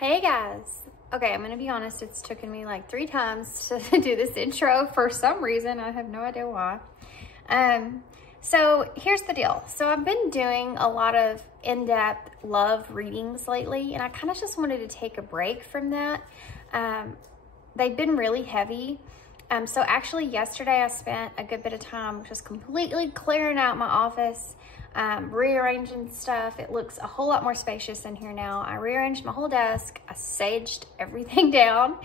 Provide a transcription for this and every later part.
Hey guys. Okay, I'm gonna be honest, it's taken me like 3 times to do this intro for some reason. I have no idea why. So here's the deal. So I've been doing a lot of in-depth love readings lately, and I kind of just wanted to take a break from that. They've been really heavy. So actually yesterday I spent a good bit of time just completely clearing out my office, rearranging stuff. It looks a whole lot more spacious in here now. I rearranged my whole desk. I saged everything down,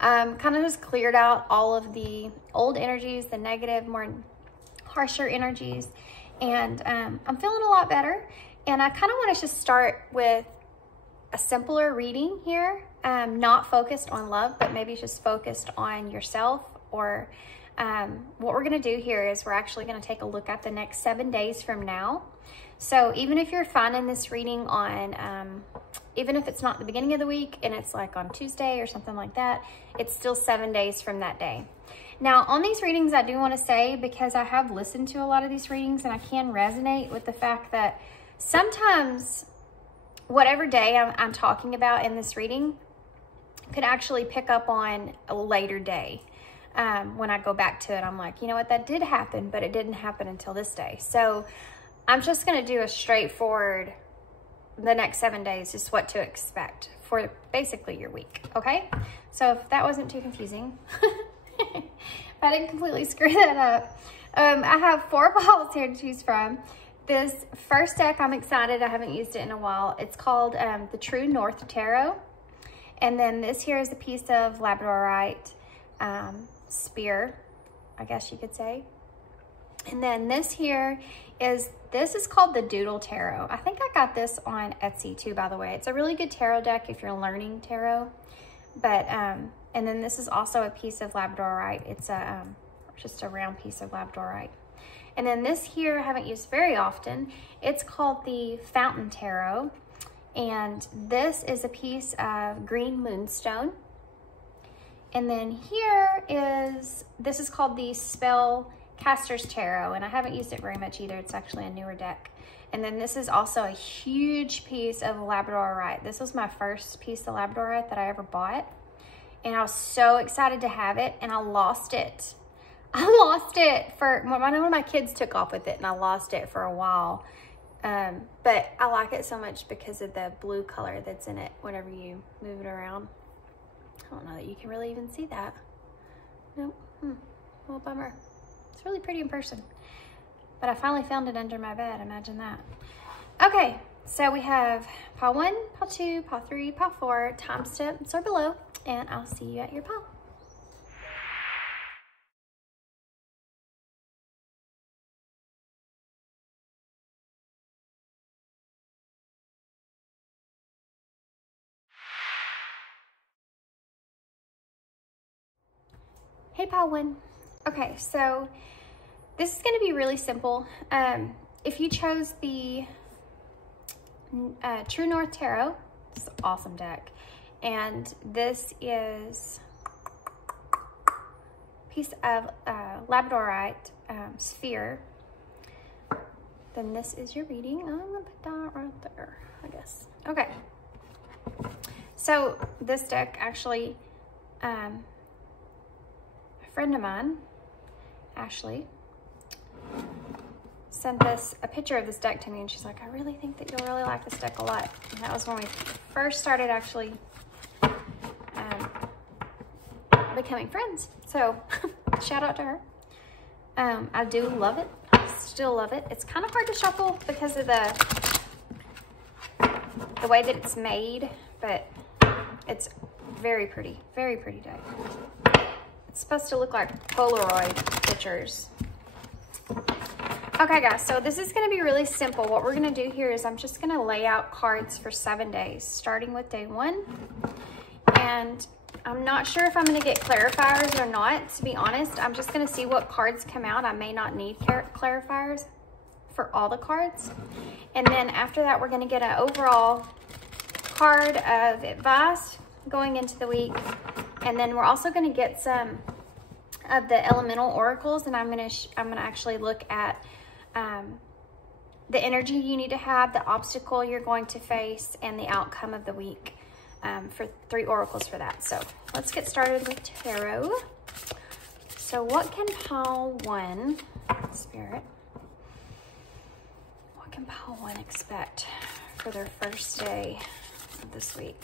kind of just cleared out all of the old energies, the negative, more harsher energies, and I'm feeling a lot better. And I kind of want to just start with a simpler reading here, not focused on love, but maybe just focused on yourself. Or what we're going to do here is we're actually going to take a look at the next 7 days from now. So even if you're finding this reading on, even if it's not the beginning of the week and it's like on Tuesday or something like that, it's still 7 days from that day. Now on these readings, I do want to say, because I have listened to a lot of these readings and I can resonate with the fact that sometimes whatever day I'm talking about in this reading could actually pick up on a later day. When I go back to it, I'm like, you know what, that did happen, but it didn't happen until this day. So I'm just going to do a straightforward, the next 7 days is what to expect for basically your week. Okay. So if that wasn't too confusing, if I didn't completely screw that up, I have 4 piles here to choose from. This first deck, I'm excited. I haven't used it in a while. It's called the True North Tarot. And then this here is a piece of labradorite, spear, I guess you could say. And then this here is, this is called the Doodle Tarot. I think I got this on Etsy too, by the way. It's a really good tarot deck if you're learning tarot. But, and then this is also a piece of labradorite. It's a, just a round piece of labradorite. And then this here I haven't used very often. It's called the Fountain Tarot. And this is a piece of green moonstone. And then here is, this is called the Spellcaster's Tarot, and I haven't used it very much either. It's actually a newer deck. And then this is also a huge piece of labradorite. This was my first piece of labradorite that I ever bought. And I was so excited to have it, and I lost it. I lost it for, one of my kids took off with it, and I lost it for a while. But I like it so much because of the blue color that's in it whenever you move it around. I don't know that you can really even see that. Nope. Well, bummer. It's really pretty in person. But I finally found it under my bed. Imagine that. Okay, so we have pile 1, pile 2, pile 3, pile 4, timestamps are below, and I'll see you at your pile. Hey, pile 1. Okay, so this is going to be really simple. If you chose the True North Tarot, it's an awesome deck. And this is a piece of labradorite sphere. Then this is your reading. I'm going to put that right there, I guess. Okay. So this deck actually, a friend of mine, Ashley, sent a picture of this deck to me, and she's like, I really think that you'll really like this deck a lot. And that was when we first started actually becoming friends. So shout out to her. I do love it. I still love it. It's kind of hard to shuffle because of the way that it's made, but it's very pretty deck. It's supposed to look like Polaroid pictures. Okay guys, so this is gonna be really simple. What we're gonna do here is I'm just gonna lay out cards for 7 days, starting with day 1. And I'm not sure if I'm gonna get clarifiers or not, to be honest. I'm just gonna see what cards come out. I may not need clarifiers for all the cards. And then after that, we're gonna get an overall card of advice going into the week. And then we're also going to get some of the elemental oracles, and I'm going to actually look at the energy you need to have, the obstacle you're going to face, and the outcome of the week. for 3 oracles for that. So let's get started with tarot. So what can pile 1, Spirit, what can pile 1 expect for their first day of this week?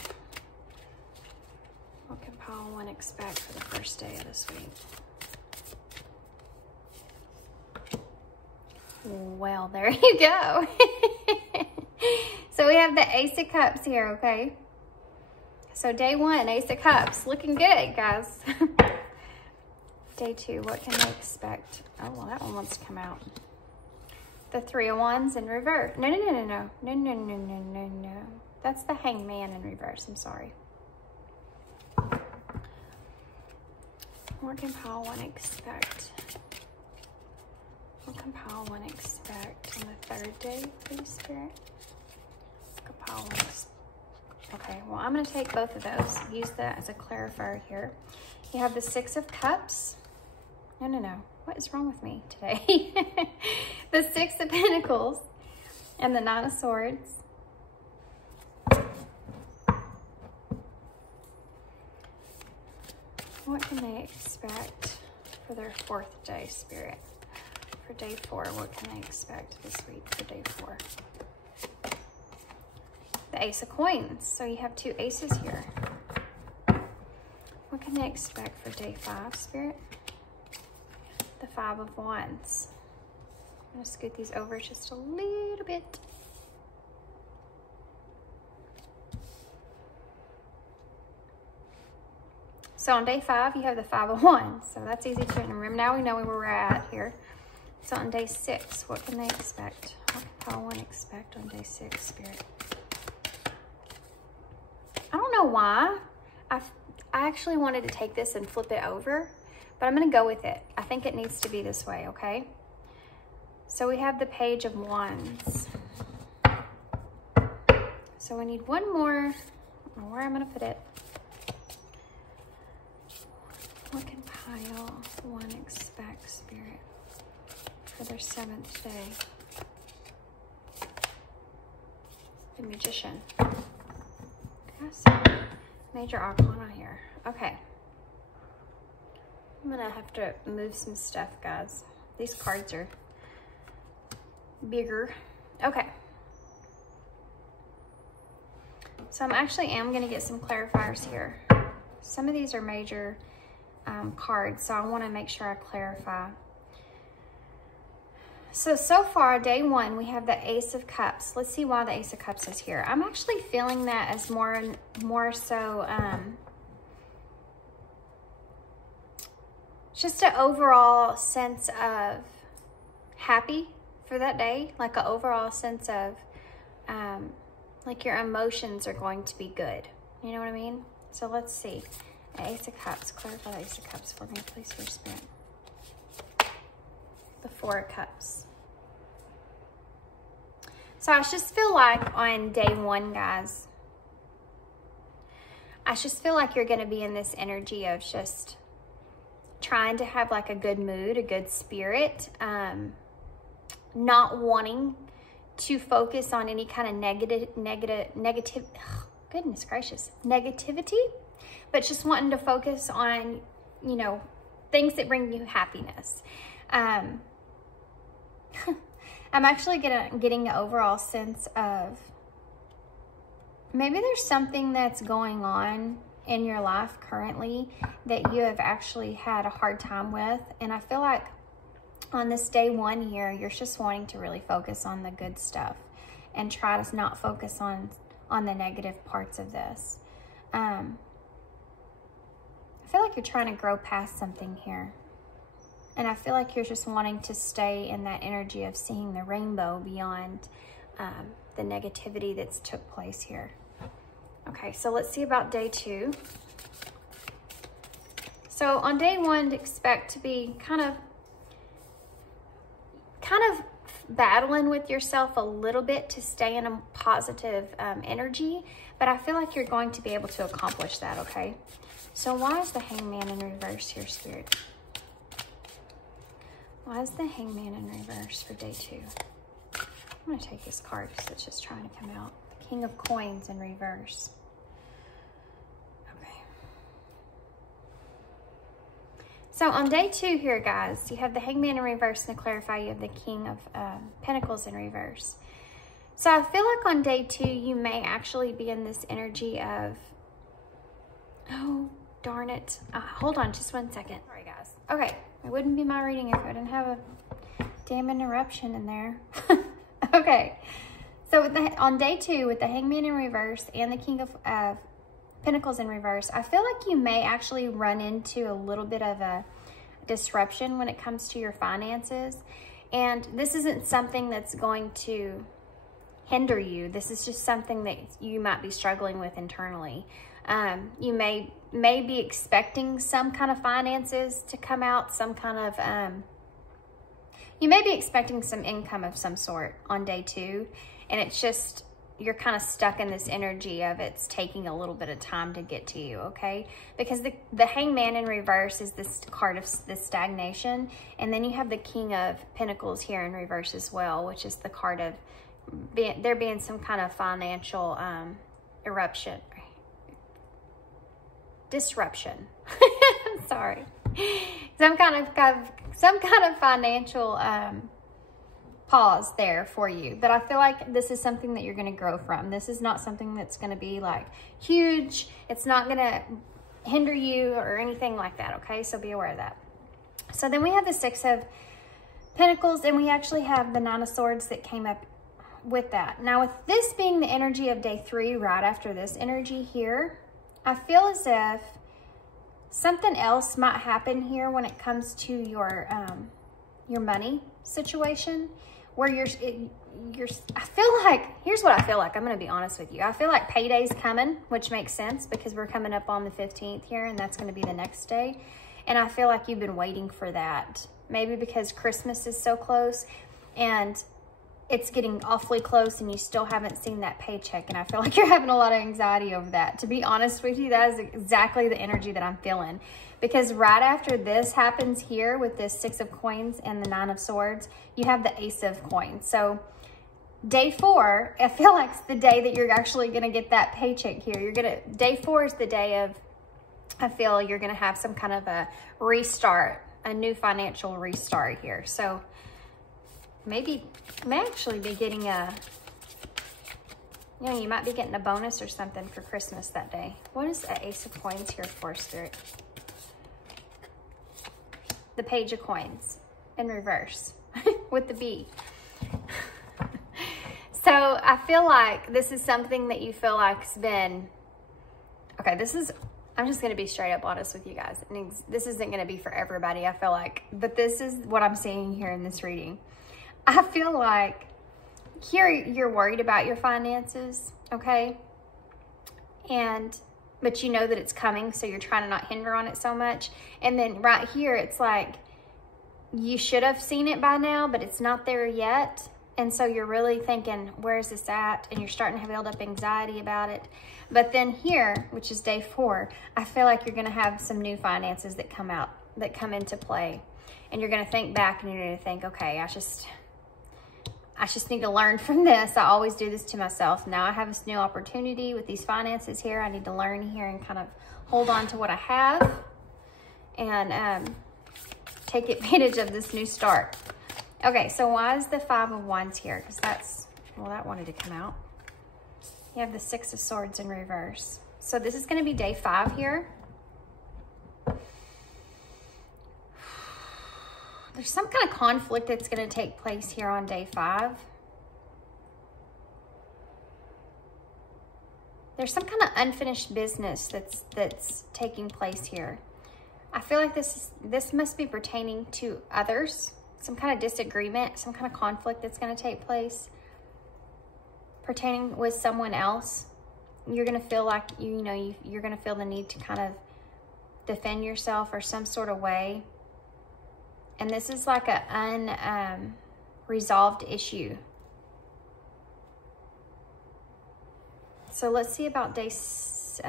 What can pile 1 expect for the first day of this week? Well, there you go. So we have the Ace of Cups here, okay? So day 1, Ace of Cups, looking good, guys. Day 2, what can they expect? Oh, well, that one wants to come out. The 3 of Wands in reverse. No. That's the Hangman in reverse, I'm sorry. What can pile 1 expect? What can pile 1 expect on the 3rd day, please, Spirit? What can pile 1 expect? Okay, well, I'm going to take both of those. Use that as a clarifier here. You have the 6 of Cups. No. What is wrong with me today? The 6 of Pentacles and the 9 of Swords. What can they expect for their 4th day, Spirit? For day 4, what can they expect this week for day 4? The Ace of Coins. So you have 2 aces here. What can they expect for day 5, Spirit? The 5 of Wands. I'm going to scoot these over just a little bit. So on day 5, you have the 5 of Wands. So that's easy to remember. Now we know where we're at here. So on day 6, what can they expect? What can pile 1 expect on day 6, Spirit? I don't know why. I actually wanted to take this and flip it over, but I'm going to go with it. I think it needs to be this way, okay? So we have the Page of Wands. So we need one more. I don't know where I'm going to put it. What can pile 1 expect, Spirit, for their 7th day? The Magician. Yes. Major Arcana here. Okay. I'm gonna have to move some stuff, guys. These cards are bigger. Okay. So I'm gonna get some clarifiers here. Some of these are major cards, so I want to make sure I clarify. So far, day 1, we have the Ace of Cups. Let's see why the Ace of Cups is here. I'm actually feeling that as more so just an overall sense of happy for that day, like an overall sense of like your emotions are going to be good. You know what I mean? So let's see. Ace of Cups. Clarify the Ace of Cups for me, please, your Spirit. The 4 of Cups. So I just feel like on day 1, guys, I just feel like you're going to be in this energy of just trying to have like a good mood, a good spirit, not wanting to focus on any kind of negative, oh, goodness gracious, negativity, but just wanting to focus on, you know, things that bring you happiness. I'm actually getting an overall sense of maybe there's something that's going on in your life currently that you have actually had a hard time with. And I feel like on this day 1 here, you're just wanting to really focus on the good stuff and try to not focus on the negative parts of this. I feel like you're trying to grow past something here. And I feel like you're just wanting to stay in that energy of seeing the rainbow beyond the negativity that's took place here. Okay, so let's see about day 2. So on day 1, expect to be kind of battling with yourself a little bit to stay in a positive energy, but I feel like you're going to be able to accomplish that, okay? So why is the Hangman in reverse here, Spirit? Why is the Hangman in reverse for day 2? I'm going to take this card because it's just trying to come out. The King of Coins in reverse. So on day 2 here, guys, you have the Hangman in reverse, and to clarify, you have the King of Pentacles in reverse. So I feel like on day 2, you may actually be in this energy of, oh, darn it. Hold on just one second. Sorry, guys. Okay, it wouldn't be my reading if I didn't have a damn interruption in there. Okay, so with on day 2, with the Hangman in reverse and the King of Pentacles in reverse, I feel like you may actually run into a little bit of a disruption when it comes to your finances. And this isn't something that's going to hinder you. This is just something that you might be struggling with internally. You may be expecting some kind of finances to come out, some kind of, you may be expecting some income of some sort on day 2. And it's just, you're kind of stuck in this energy of it's taking a little bit of time to get to you, okay? Because the Hangman in reverse is this card of this stagnation. And then you have the King of Pentacles here in reverse as well, which is the card of there being some kind of financial disruption. Sorry. Some kind of financial pause there for you. But I feel like this is something that you're going to grow from. This is not something that's going to be like huge. It's not going to hinder you or anything like that, okay? So be aware of that. So then we have the Six of Pentacles, and we actually have the Nine of Swords that came up with that. Now, with this being the energy of day 3, right after this energy here, I feel as if something else might happen here when it comes to your money situation, where I feel like, here's what I feel like. I'm going to be honest with you. I feel like payday's coming, which makes sense because we're coming up on the 15th here, and that's going to be the next day. And I feel like you've been waiting for that. Maybe because Christmas is so close and it's getting awfully close and you still haven't seen that paycheck. And I feel like you're having a lot of anxiety over that. To be honest with you, that is exactly the energy that I'm feeling. Because right after this happens here with this Six of Coins and the Nine of Swords, you have the Ace of Coins. So day 4, I feel like it's the day that you're actually going to get that paycheck here. Day 4 is the day of, I feel you're going to have some kind of a restart, a new financial restart here. So maybe you may actually be getting you might be getting a bonus or something for Christmas that day. What is the Ace of Coins here for, Spirit? The Page of Coins in reverse with the B. So I feel like this is something that you feel like's been, okay, I'm just going to be straight up honest with you guys. And this isn't going to be for everybody, I feel like, but this is what I'm seeing here in this reading. I feel like here you're worried about your finances, okay? But you know that it's coming, so you're trying to not hinder on it so much. And then right here, it's like you should have seen it by now, but it's not there yet. And so you're really thinking, where is this at? And you're starting to have build up anxiety about it. But then here, which is day 4, I feel like you're going to have some new finances that come into play. And you're going to think back and you're going to think, okay, I just need to learn from this. I always do this to myself. Now I have this new opportunity with these finances here. I need to learn here and kind of hold on to what I have and take advantage of this new start. Okay, so why is the Five of Wands here? Because that wanted to come out. You have the Six of Swords in reverse. So this is going to be day 5 here. There's some kind of conflict that's going to take place here on day 5. There's some kind of unfinished business that's taking place here. I feel like this must be pertaining to others. Some kind of disagreement, some kind of conflict that's going to take place pertaining with someone else. You're going to feel like, you're going to feel the need to kind of defend yourself or some sort of way. And this is like an unresolved issue. So let's see about day 6.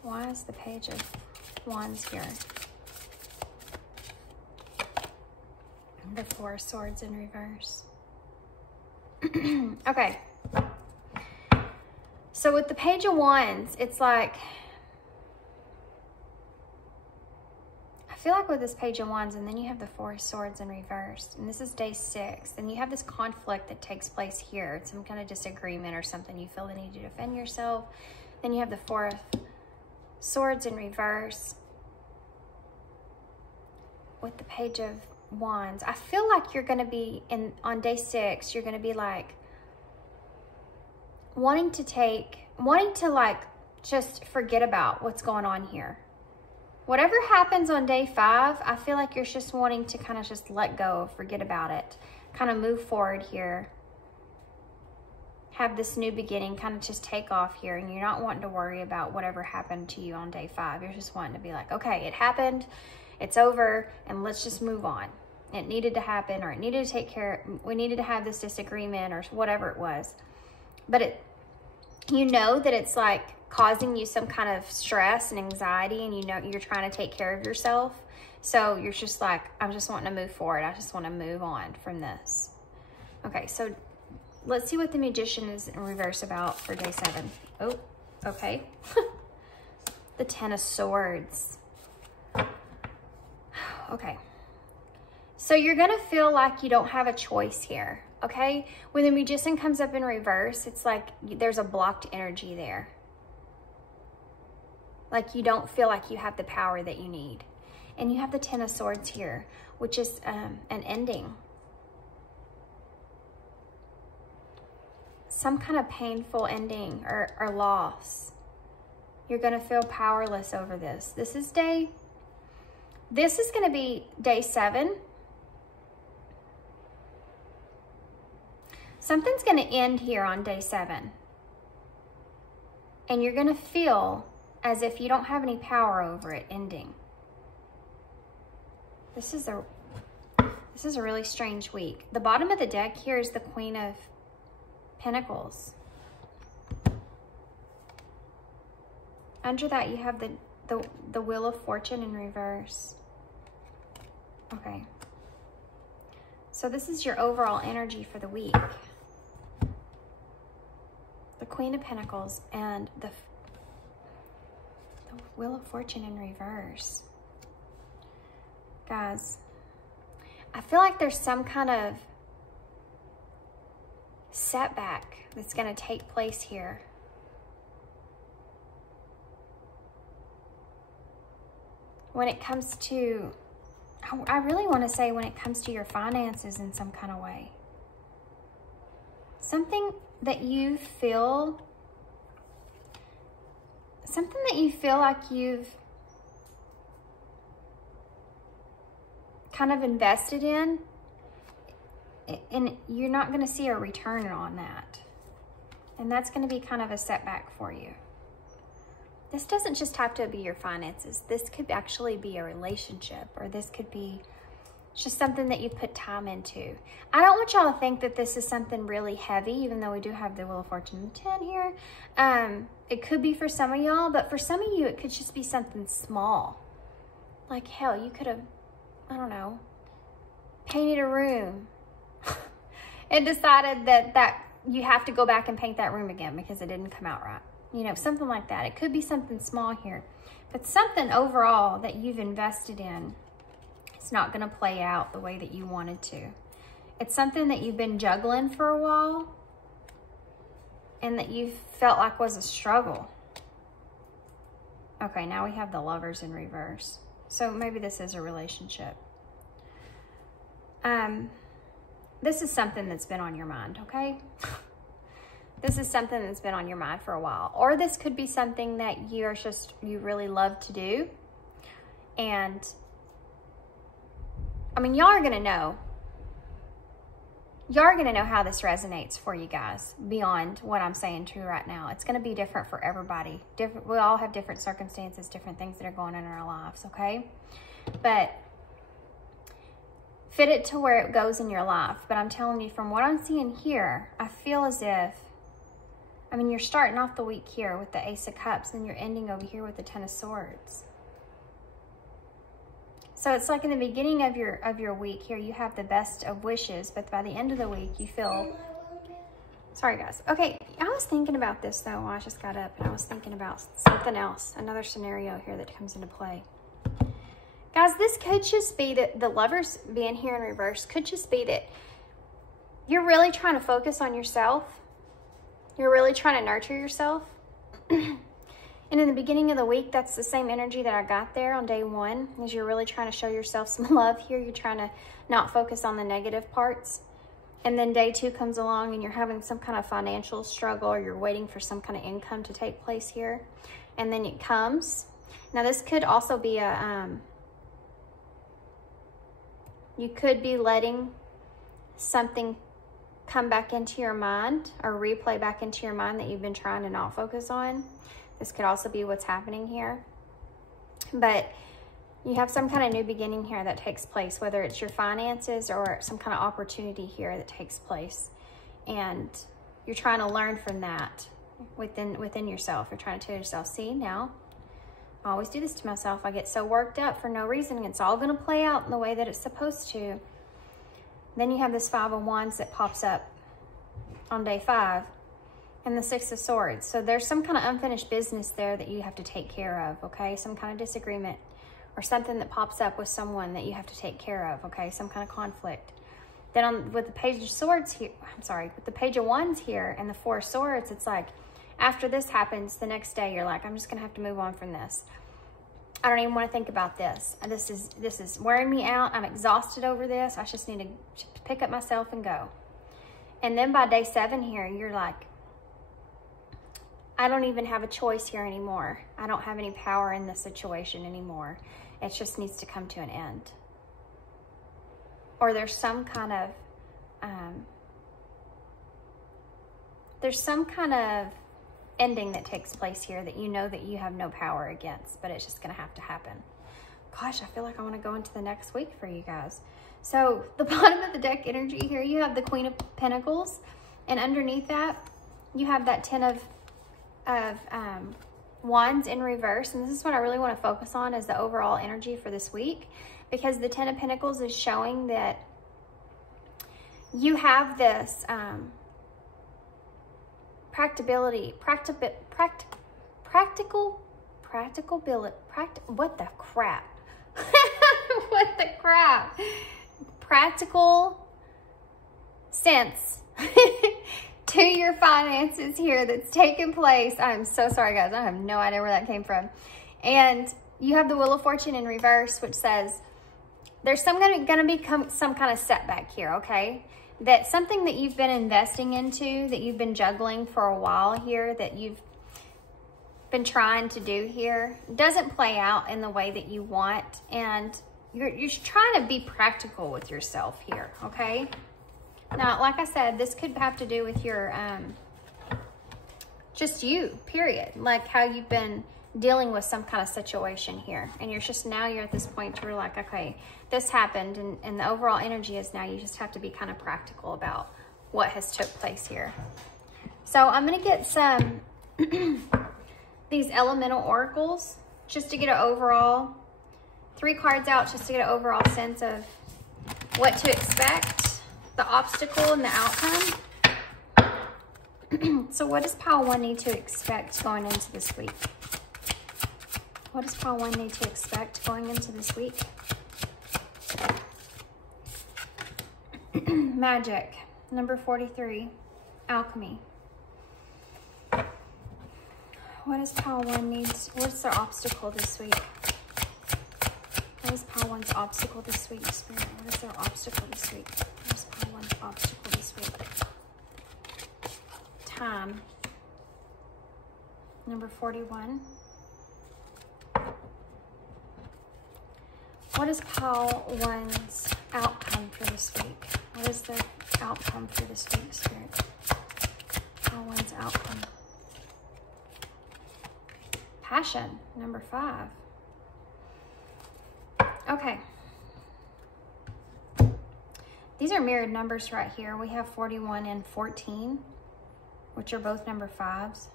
Why is the Page of Wands here? The Four of Swords in reverse. Okay. So with the Page of Wands, it's like, I feel like with this Page of Wands, and then you have the Four of Swords in reverse, and this is day 6, and you have this conflict that takes place here. It's some kind of disagreement or something. You feel the need to defend yourself. Then you have the Four of Swords in reverse with the Page of Wands. I feel like you're going to be on day 6, you're going to be like wanting to like just forget about what's going on here. Whatever happens on day 5, I feel like you're just wanting to kind of just let go, forget about it, kind of move forward here. Have this new beginning, kind of just take off here, and you're not wanting to worry about whatever happened to you on day 5. You're just wanting to be like, okay, it happened, it's over, and let's just move on. It needed to happen, or it needed to take care, we needed to have this disagreement, or whatever it was. But you know that it's like causing you some kind of stress and anxiety, and you know you're trying to take care of yourself. So you're just like, I'm just wanting to move forward. I just want to move on from this. Okay, so let's see what the Magician is in reverse about for day 7. Oh, okay. The Ten of Swords. Okay. So you're going to feel like you don't have a choice here, okay? When the Magician comes up in reverse, it's like there's a blocked energy there. Like you don't feel like you have the power that you need. And you have the Ten of Swords here, which is an ending. Some kind of painful ending or loss. You're going to feel powerless over this. This is going to be day 7. Something's going to end here on day 7. And you're going to feel as if you don't have any power over it ending. This is a really strange week. The bottom of the deck here is the Queen of Pentacles. Under that you have the Wheel of Fortune in reverse. Okay. So this is your overall energy for the week. The Queen of Pentacles and the Wheel of Fortune in reverse. Guys, I feel like there's some kind of setback that's going to take place here. When it comes to, I really want to say when it comes to your finances in some kind of way. Something that you feel like you've kind of invested in, and you're not going to see a return on that. And that's going to be kind of a setback for you. This doesn't just have to be your finances. This could actually be a relationship, or this could be just something that you put time into. I don't want y'all to think that this is something really heavy, even though we do have the Wheel of Fortune and 10 here. It could be for some of y'all, but for some of you, it could just be something small. Like, hell, you could have, I don't know, painted a room and decided that you have to go back and paint that room again because it didn't come out right. You know, something like that. It could be something small here, but something overall that you've invested in, it's not going to play out the way that you wanted to. It's something that you've been juggling for a while and that you felt like was a struggle. Okay, now we have the Lovers in reverse. So maybe this is a relationship. This is something that's been on your mind, okay? This is something that's been on your mind for a while. Or this could be something that you really love to do. And I mean, y'all are going to know. Y'all are going to know how this resonates for you guys beyond what I'm saying to you right now. It's going to be different for everybody. We all have different circumstances, different things that are going on in our lives, okay? But fit it to where it goes in your life. But I'm telling you, from what I'm seeing here, I feel as if, I mean, you're starting off the week here with the Ace of Cups, and you're ending over here with the Ten of Swords. So it's like in the beginning of your week here, you have the best of wishes, but by the end of the week, you feel... Sorry, guys. Okay, I was thinking about this, though, I just got up, and I was thinking about something else, another scenario here that comes into play. Guys, this could just be that the Lovers being here in reverse could just be that you're really trying to focus on yourself. You're really trying to nurture yourself. And in the beginning of the week, that's the same energy that I got there on day 1, is you're really trying to show yourself some love here. You're trying to not focus on the negative parts. And then day 2 comes along and you're having some kind of financial struggle, or you're waiting for some kind of income to take place here. And then it comes. Now this could also be you could be letting something come back into your mind, or replay back into your mind, that you've been trying to not focus on. This could also be what's happening here. But you have some kind of new beginning here that takes place, whether it's your finances or some kind of opportunity here that takes place. And you're trying to learn from that within yourself. You're trying to tell yourself, see, now, I always do this to myself. I get so worked up for no reason. It's all going to play out in the way that it's supposed to. Then you have this 5 of Wands that pops up on day 5. And the 6 of Swords. So there's some kind of unfinished business there that you have to take care of, okay? Some kind of disagreement or something that pops up with someone that you have to take care of, okay? Some kind of conflict. Then with the Page of Swords here, with the Page of Wands here and the 4 of Swords, it's like, after this happens, the next day you're like, I'm just gonna have to move on from this. I don't even want to think about this. This is wearing me out. I'm exhausted over this. I just need to pick up myself and go. And then by day 7 here, you're like, I don't even have a choice here anymore. I don't have any power in this situation anymore. It just needs to come to an end. Or there's some kind of ending that takes place here that you know that you have no power against, but it's just gonna have to happen. Gosh, I feel like I want to go into the next week for you guys. So the bottom of the deck energy here, you have the Queen of Pentacles, and underneath that, you have that 10 of Wands in reverse. And this is what I really want to focus on, is the overall energy for this week, because the 10 of Pentacles is showing that you have this practical sense to your finances here that's taken place. I'm so sorry, guys. I have no idea where that came from. And you have the Wheel of Fortune in reverse, which says there's going to be some kind of setback here, okay? That something that you've been investing into, that you've been juggling for a while here, that you've been trying to do here, doesn't play out in the way that you want. And you're trying to be practical with yourself here, okay? Now, like I said, this could have to do with your, just you, period. Like how you've been dealing with some kind of situation here. And you're at this point where you're like, okay, this happened. And the overall energy is now you just have to be kind of practical about what has took place here. So I'm going to get some, these elemental oracles just to get an overall, 3 cards out just to get an overall sense of what to expect, the obstacle and the outcome. So what does Pile 1 need to expect going into this week? What does Pile 1 need to expect going into this week? Magic, number 43, alchemy. What does Pile 1 need? What's their obstacle this week? What is Pile 1's obstacle this week, Spirit? What is their obstacle this week? What is Pile 1's obstacle this week? Time. Number 41. What is Pile 1's outcome for this week? What is the outcome for this week, Spirit? Pile 1's outcome. Passion. Number 5. Okay. These are mirrored numbers right here. We have 41 and 14, which are both number 5s.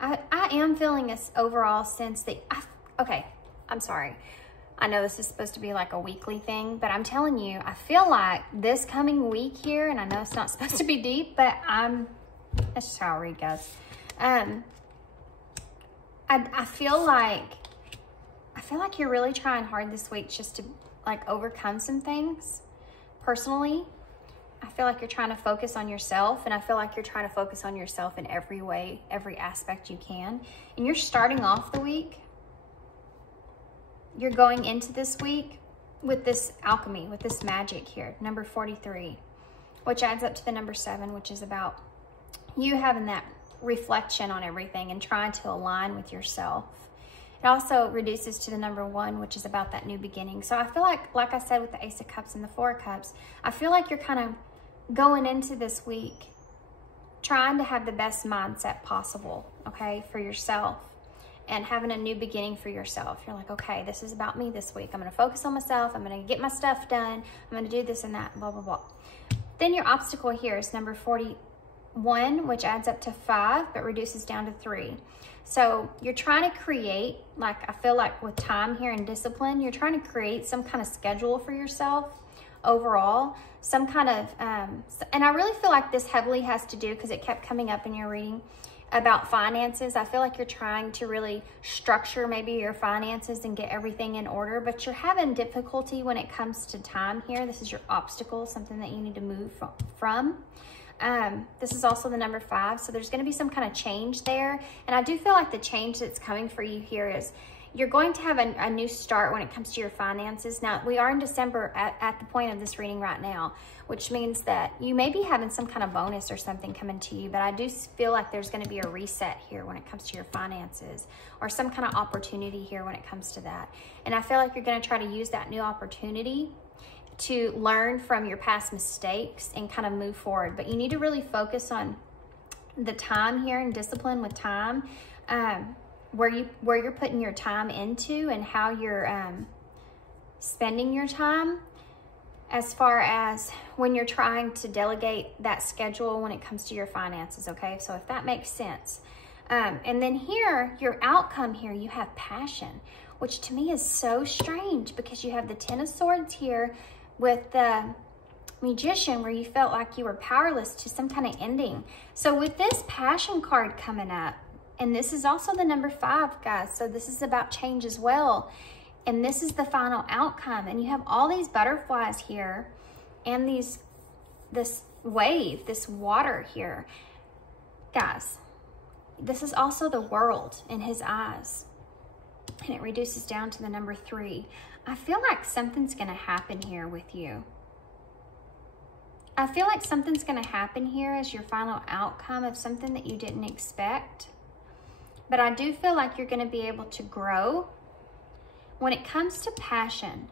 I am feeling this overall sense that, okay, I'm sorry. I know this is supposed to be like a weekly thing, but I'm telling you, I feel like this coming week here, and I know it's not supposed to be deep, but that's just how I read, guys. I feel like feel like you're really trying hard this week just to like overcome some things personally. I feel like you're trying to focus on yourself, and I feel like you're trying to focus on yourself in every way, every aspect you can. And you're starting off the week. You're going into this week with this alchemy, with this magic here, number 43, which adds up to the number 7, which is about you having that reflection on everything and trying to align with yourself. It also reduces to the number 1, which is about that new beginning. So I feel like I said with the Ace of Cups and the Four of Cups, I feel like you're kind of going into this week trying to have the best mindset possible, okay, for yourself, and having a new beginning for yourself. You're like, okay, this is about me this week. I'm going to focus on myself. I'm going to get my stuff done. I'm going to do this and that, blah, blah, blah. Then your obstacle here is number 41, which adds up to 5, but reduces down to 3. So you're trying to create, like I feel like with time here and discipline, you're trying to create some kind of schedule for yourself overall, some kind of, and I really feel like this heavily has to do, because it kept coming up in your reading, about finances. I feel like you're trying to really structure maybe your finances and get everything in order, but you're having difficulty when it comes to time here. This is your obstacle, something that you need to move from. This is also the number 5, so there's going to be some kind of change there. And I do feel like the change that's coming for you here is you're going to have a new start when it comes to your finances. Now, we are in December at the point of this reading right now, which means that you may be having some kind of bonus or something coming to you, but I do feel like there's going to be a reset here when it comes to your finances, or some kind of opportunity here when it comes to that. And I feel like you're going to try to use that new opportunity to learn from your past mistakes and kind of move forward. But you need to really focus on the time here and discipline with time, where you're putting your time into and how you're spending your time, as far as when you're trying to delegate that schedule when it comes to your finances, okay? So if that makes sense. And then here, your outcome here, you have passion, which to me is so strange, because you have the Ten of Swords here with the Magician, where you felt like you were powerless to some kind of ending. So with this passion card coming up, and this is also the number 5, guys, so this is about change as well. And this is the final outcome. And you have all these butterflies here, and this wave, this water here. Guys, this is also the world in his eyes. And it reduces down to the number 3. I feel like something's going to happen here with you. I feel like something's going to happen here as your final outcome of something that you didn't expect. But I do feel like you're going to be able to grow when it comes to passion.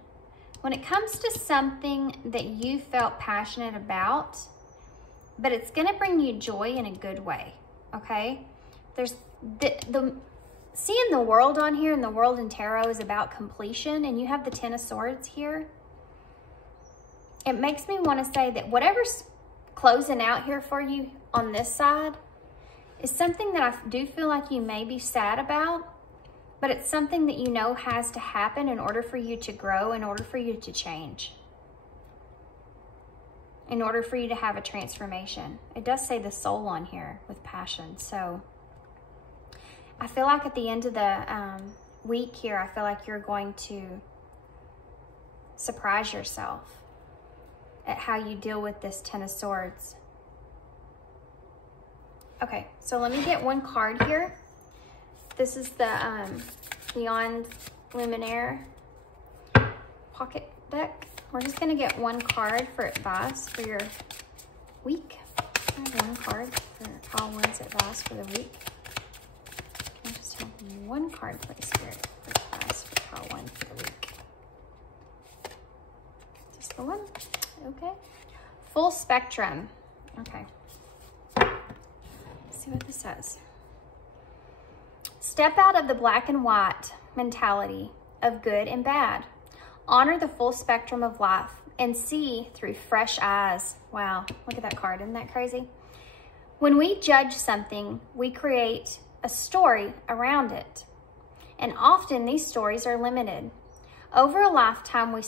When it comes to something that you felt passionate about, but it's going to bring you joy in a good way, okay? There's seeing the world on here, and the world in tarot is about completion, and you have the Ten of Swords here. It makes me want to say that whatever's closing out here for you on this side is something that I do feel like you may be sad about, but it's something that you know has to happen in order for you to grow, in order for you to change, in order for you to have a transformation. It does say the soul on here with passion. So I feel like at the end of the week here, I feel like you're going to surprise yourself at how you deal with this Ten of Swords. Okay, so let me get one card here. This is the Beyond Luminaire pocket deck. We're just going to get one card for advice for your week. I have one card for all one's advice for the week. Can I just have one card, please, Spirit, for advice for all one for the week? Just the one? Okay. Full spectrum. Okay. Let's see what this says. Step out of the black and white mentality of good and bad. Honor the full spectrum of life and see through fresh eyes. Wow, look at that card. Isn't that crazy? When we judge something, we create a story around it. And often these stories are limited. Over a lifetime, we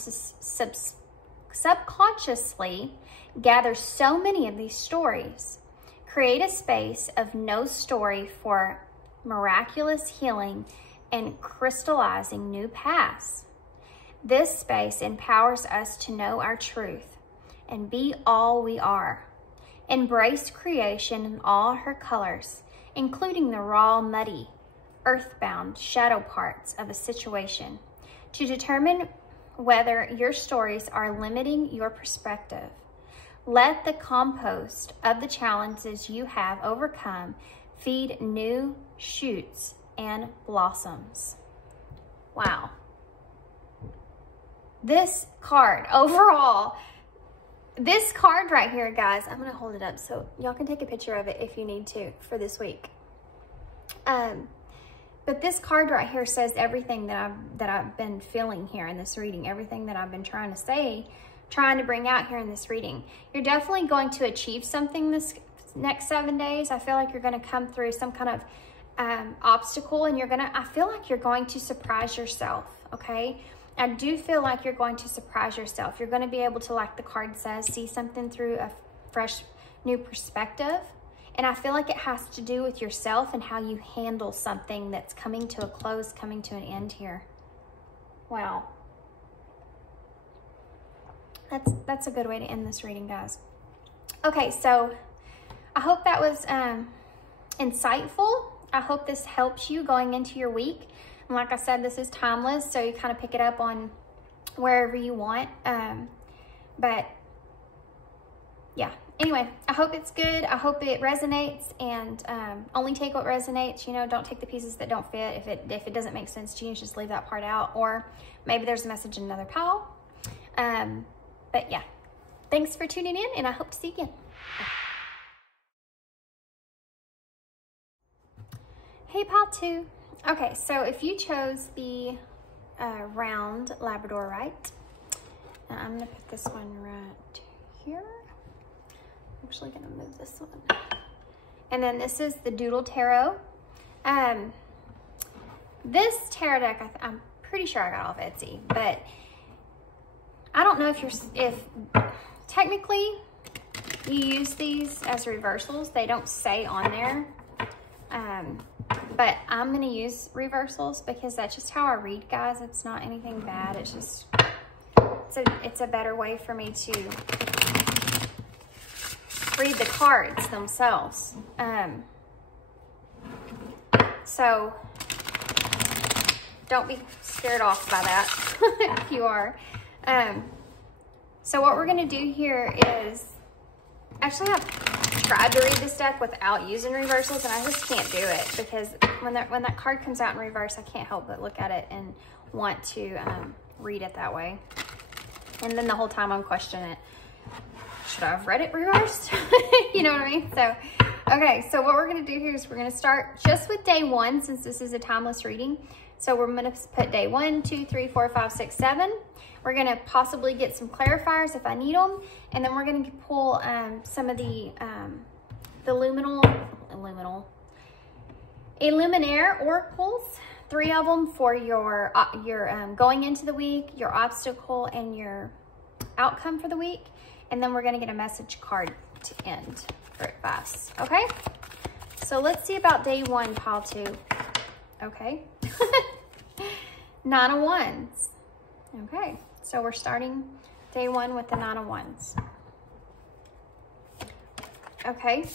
subconsciously gather so many of these stories. Create a space of no story for miraculous healing and crystallizing new paths. This space empowers us to know our truth and be all we are. Embrace creation in all her colors, including the raw, muddy, earthbound shadow parts of a situation, to determine whether your stories are limiting your perspective. Let the compost of the challenges you have overcome feed new shoots and blossoms. Wow. This card, overall, this card right here, guys, I'm going to hold it up so y'all can take a picture of it if you need to for this week. But this card right here says everything that I've been feeling here in this reading, everything that I've been trying to say, trying to bring out here in this reading. You're definitely going to achieve something this next 7 days. I feel like you're going to come through some kind of obstacle, and I feel like you're going to surprise yourself, okay? I do feel like you're going to surprise yourself. You're going to be able to, like the card says, see something through a fresh, new perspective. And I feel like it has to do with yourself and how you handle something that's coming to a close, coming to an end here. Wow. That's a good way to end this reading, guys. Okay, so I hope that was insightful. I hope this helps you going into your week. And like I said, this is timeless, so you kind of pick it up on wherever you want. But yeah, anyway, I hope it's good. I hope it resonates, and only take what resonates. You know, don't take the pieces that don't fit. If it doesn't make sense to you, just leave that part out. Or maybe there's a message in another pile. But yeah, thanks for tuning in, and I hope to see you again. Hey, pile 2. Okay, so if you chose the round Labradorite, now I'm gonna put this one right here. I'm actually gonna move this one. And then this is the Doodle Tarot. This tarot deck, I'm pretty sure I got off Etsy, but I don't know if technically you use these as reversals. They don't say on there. But I'm going to use reversals because that's just how I read, guys. It's not anything bad. It's just, it's a better way for me to read the cards themselves. So don't be scared off by that if you are. So what we're going to do here is, actually I've tried to read this deck without using reversals, and I just can't do it because when that card comes out in reverse, I can't help but look at it and want to read it that way. And then the whole time I'm questioning it. Should I have read it reversed? You know what I mean? So, okay, so what we're going to do here is we're going to start just with day 1, since this is a timeless reading. So we're going to put day 1, 2, 3, 4, 5, 6, 7. We're going to possibly get some clarifiers if I need them. And then we're going to pull some of the Illuminaire oracles, 3 of them for your going into the week, your obstacle, and your outcome for the week. And then we're going to get a message card to end for advice. Okay? So let's see about day 1, pile 2. Okay. 9 of Wands. Okay. So we're starting day 1 with the 9 of Wands. Okay.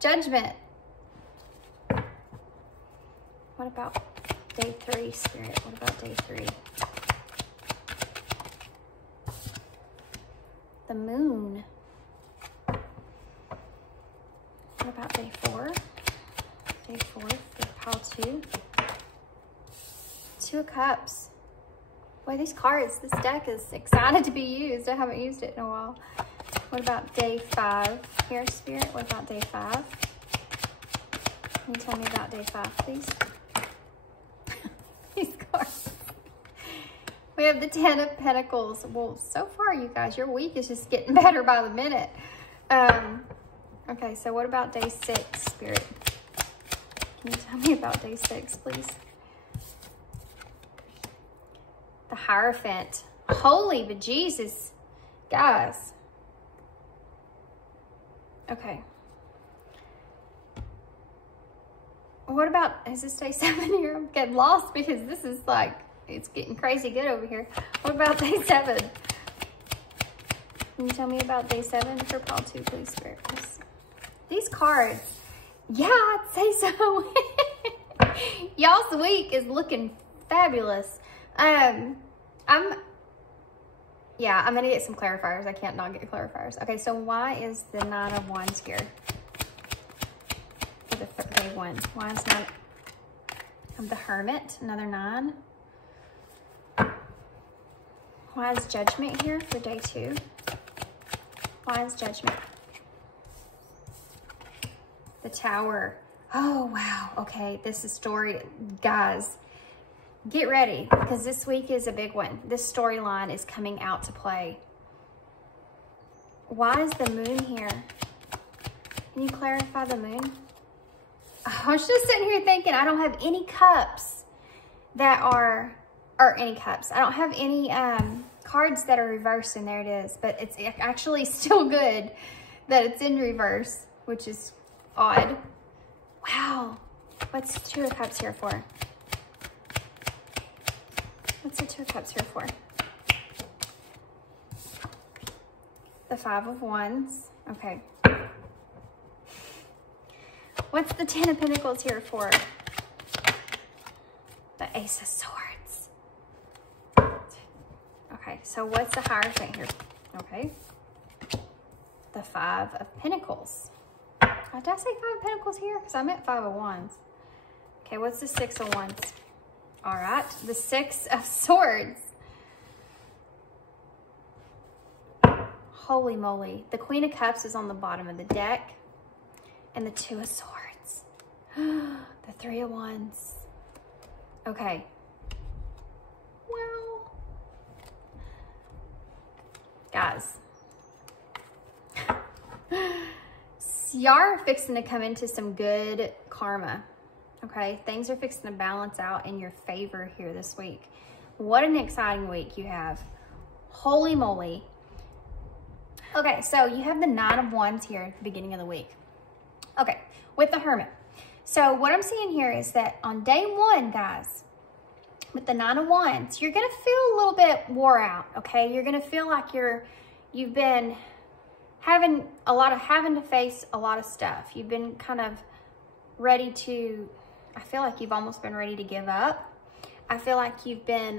Judgment. What about day 3, Spirit? What about day 3? The Moon. What about day 4? Day 4 for pile 2. 2 of Cups. Boy, these cards, this deck is excited to be used. I haven't used it in a while. What about day 5 here, Spirit? What about day 5? Can you tell me about day 5, please? These cards. We have the 10 of Pentacles. Well, so far, you guys, your week is just getting better by the minute. Okay, so what about day 6, Spirit? Can you tell me about day 6, please? The Hierophant. Holy bejesus, guys. Okay. what about, is this day 7 here? I'm getting lost because this is like, it's getting crazy good over here. What about day 7? Can you tell me about day 7 for pile 2, please, Spirit? These cards, yeah, I'd say so. Y'all's week is looking fabulous. I'm gonna get some clarifiers. I can't not get clarifiers. Okay, so why is the 9 of Wands here for the day 1? Why is not the Hermit, another 9? Why is Judgment here for day 2? Why is Judgment? The Tower. Oh, wow. Okay, this is story. Guys, get ready because this week is a big one. This storyline is coming out to play. Why is the Moon here? Can you clarify the Moon? I was just sitting here thinking I don't have any cups that are, or any cups. I don't have any cards that are reversed, and there it is. But it's actually still good that it's in reverse, which is odd. Wow. What's the 2 of Cups here for? What's the 2 of Cups here for? The 5 of Wands. Okay. What's the 10 of Pentacles here for? The Ace of Swords. Okay, so what's the Hierophant here? Okay. The 5 of Pentacles. Did I say 5 of Pentacles here? Because I meant 5 of Wands. Okay, what's the 6 of Wands? All right, the 6 of Swords. Holy moly. The Queen of Cups is on the bottom of the deck. And the 2 of Swords. The 3 of Wands. Okay. Well, guys. Y'all are fixing to come into some good karma. Okay, things are fixing to balance out in your favor here this week. What an exciting week you have. Holy moly. Okay, so you have the 9 of Wands here at the beginning of the week. Okay, with the Hermit. So what I'm seeing here is that on day 1, guys, with the 9 of Wands, you're gonna feel a little bit wore out, okay? You're gonna feel like you've been having to face a lot of stuff. You've been kind of ready to, I feel like you've almost been ready to give up. I feel like you've been,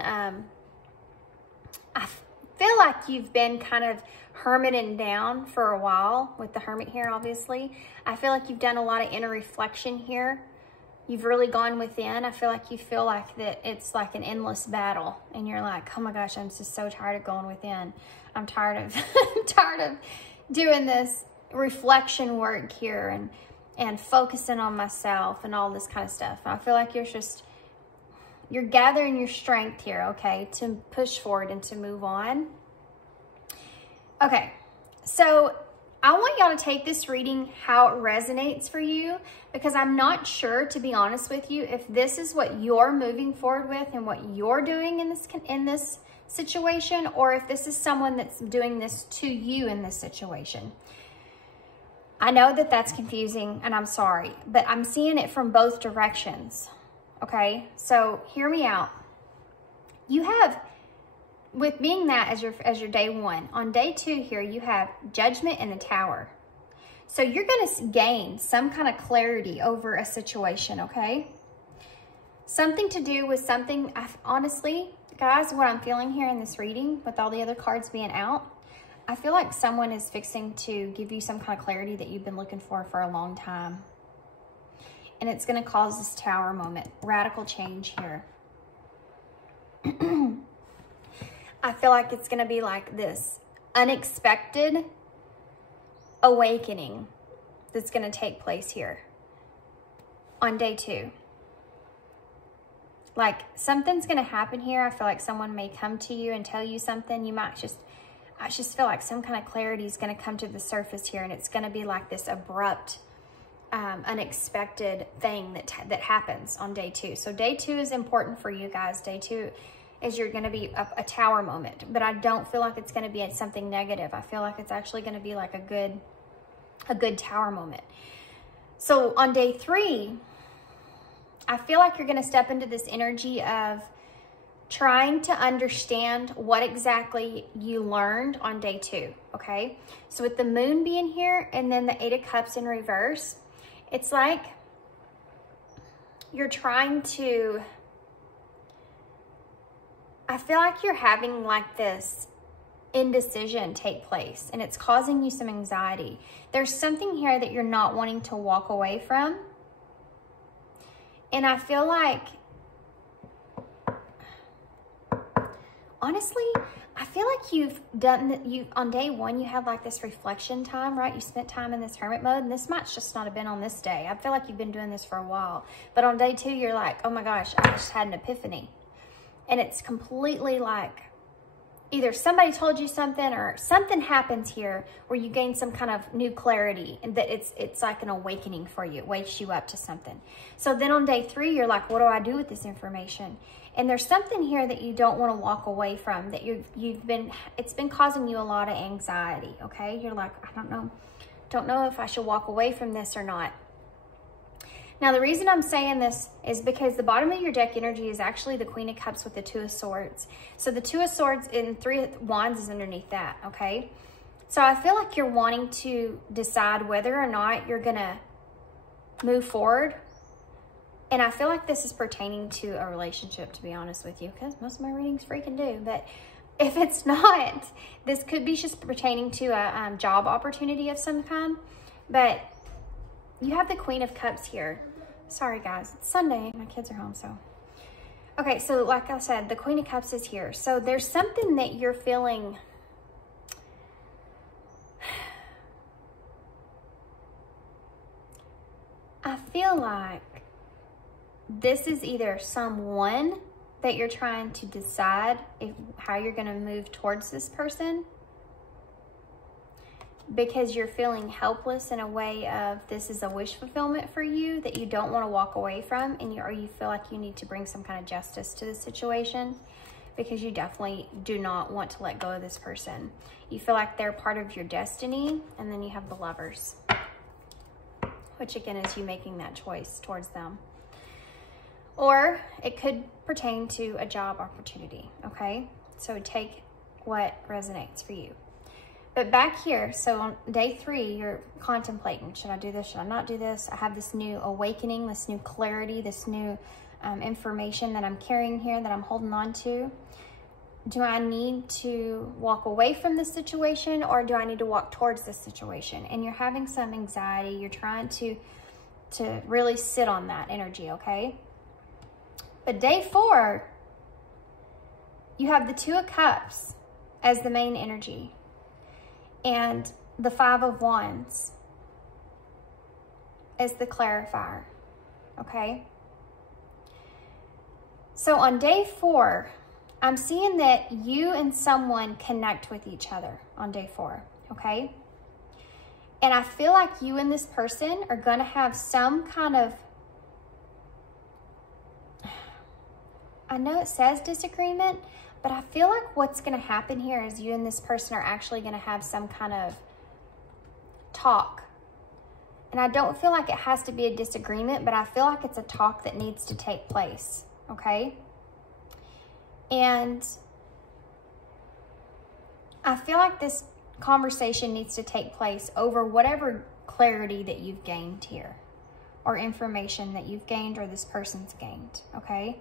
kind of hermiting down for a while with the Hermit here, obviously. I feel like you've done a lot of inner reflection here. You've really gone within. I feel like you feel like that it's like an endless battle and you're like, oh my gosh, I'm just so tired of going within. I'm tired of, I'm tired of doing this reflection work here and focusing on myself and all this kind of stuff. And I feel like you're gathering your strength here, okay, to push forward and to move on. Okay, so I want y'all to take this reading how it resonates for you, because I'm not sure, to be honest with you, if this is what you're moving forward with and what you're doing in this situation, or if this is someone that's doing this to you in this situation. I know that that's confusing, and I'm sorry, but I'm seeing it from both directions, okay? So hear me out. You have, with being that as your day 1, on day 2 here, you have Judgment and the Tower. So you're going to gain some kind of clarity over a situation, okay? Something to do with something, honestly, guys, what I'm feeling here in this reading, with all the other cards being out, I feel like someone is fixing to give you some kind of clarity that you've been looking for a long time. And it's going to cause this Tower moment, radical change here. I feel like it's going to be like this unexpected awakening that's going to take place here on day 2. Like something's going to happen here. I feel like someone may come to you and tell you something. I just feel like some kind of clarity is going to come to the surface here, and it's going to be like this abrupt, unexpected thing that happens on day 2. So day 2 is important for you guys. Day 2 is you're going to be a Tower moment, but I don't feel like it's going to be something negative. I feel like it's actually going to be like a good Tower moment. So on day 3, I feel like you're going to step into this energy of trying to understand what exactly you learned on day 2, okay? So with the moon being here and then the 8 of Cups in reverse, it's like you're trying to, I feel like you're having like this indecision take place, and it's causing you some anxiety. There's something here that you're not wanting to walk away from. And I feel like, honestly, I feel like you've done, on day 1, you had like this reflection time, right? You spent time in this hermit mode, and this might just not have been on this day. I feel like you've been doing this for a while. But on day 2, you're like, oh my gosh, I just had an epiphany. And it's completely like, either somebody told you something or something happens here where you gain some kind of new clarity, and that it's like an awakening for you. It wakes you up to something. So then on day 3, you're like, what do I do with this information? And there's something here that you don't want to walk away from, that it's been causing you a lot of anxiety, okay? You're like, I don't know if I should walk away from this or not. Now, the reason I'm saying this is because the bottom of your deck energy is actually the Queen of Cups with the 2 of Swords. So the 2 of Swords and 3 of Wands is underneath that, okay? So I feel like you're wanting to decide whether or not you're going to move forward. And I feel like this is pertaining to a relationship, to be honest with you, because most of my readings freaking do. But if it's not, this could be just pertaining to a job opportunity of some kind. But you have the Queen of Cups here. Sorry, guys. It's Sunday. My kids are home, so. Okay, so like I said, the Queen of Cups is here. So there's something that you're feeling. I feel like this is either someone that you're trying to decide how you're going to move towards this person, because you're feeling helpless in a way of this is a wish fulfillment for you that you don't want to walk away from, and or you feel like you need to bring some kind of justice to the situation, because you definitely do not want to let go of this person. You feel like they're part of your destiny. And then you have the Lovers, which again is you making that choice towards them. Or it could pertain to a job opportunity, okay? So take what resonates for you. But back here, so on day 3, you're contemplating, should I do this? Should I not do this? I have this new awakening, this new clarity, this new information that I'm carrying here that I'm holding on to. Do I need to walk away from this situation, or do I need to walk towards this situation? And you're having some anxiety. You're trying to really sit on that energy, okay? But day 4, you have the 2 of Cups as the main energy, and the 5 of Wands as the clarifier, okay? So on day 4, I'm seeing that you and someone connect with each other on day 4, okay? And I feel like you and this person are going to have some kind of, I know it says disagreement, but I feel like what's going to happen here is you and this person are actually going to have some kind of talk. And I don't feel like it has to be a disagreement, but I feel like it's a talk that needs to take place, okay? And I feel like this conversation needs to take place over whatever clarity that you've gained here, or information that you've gained or this person's gained, okay?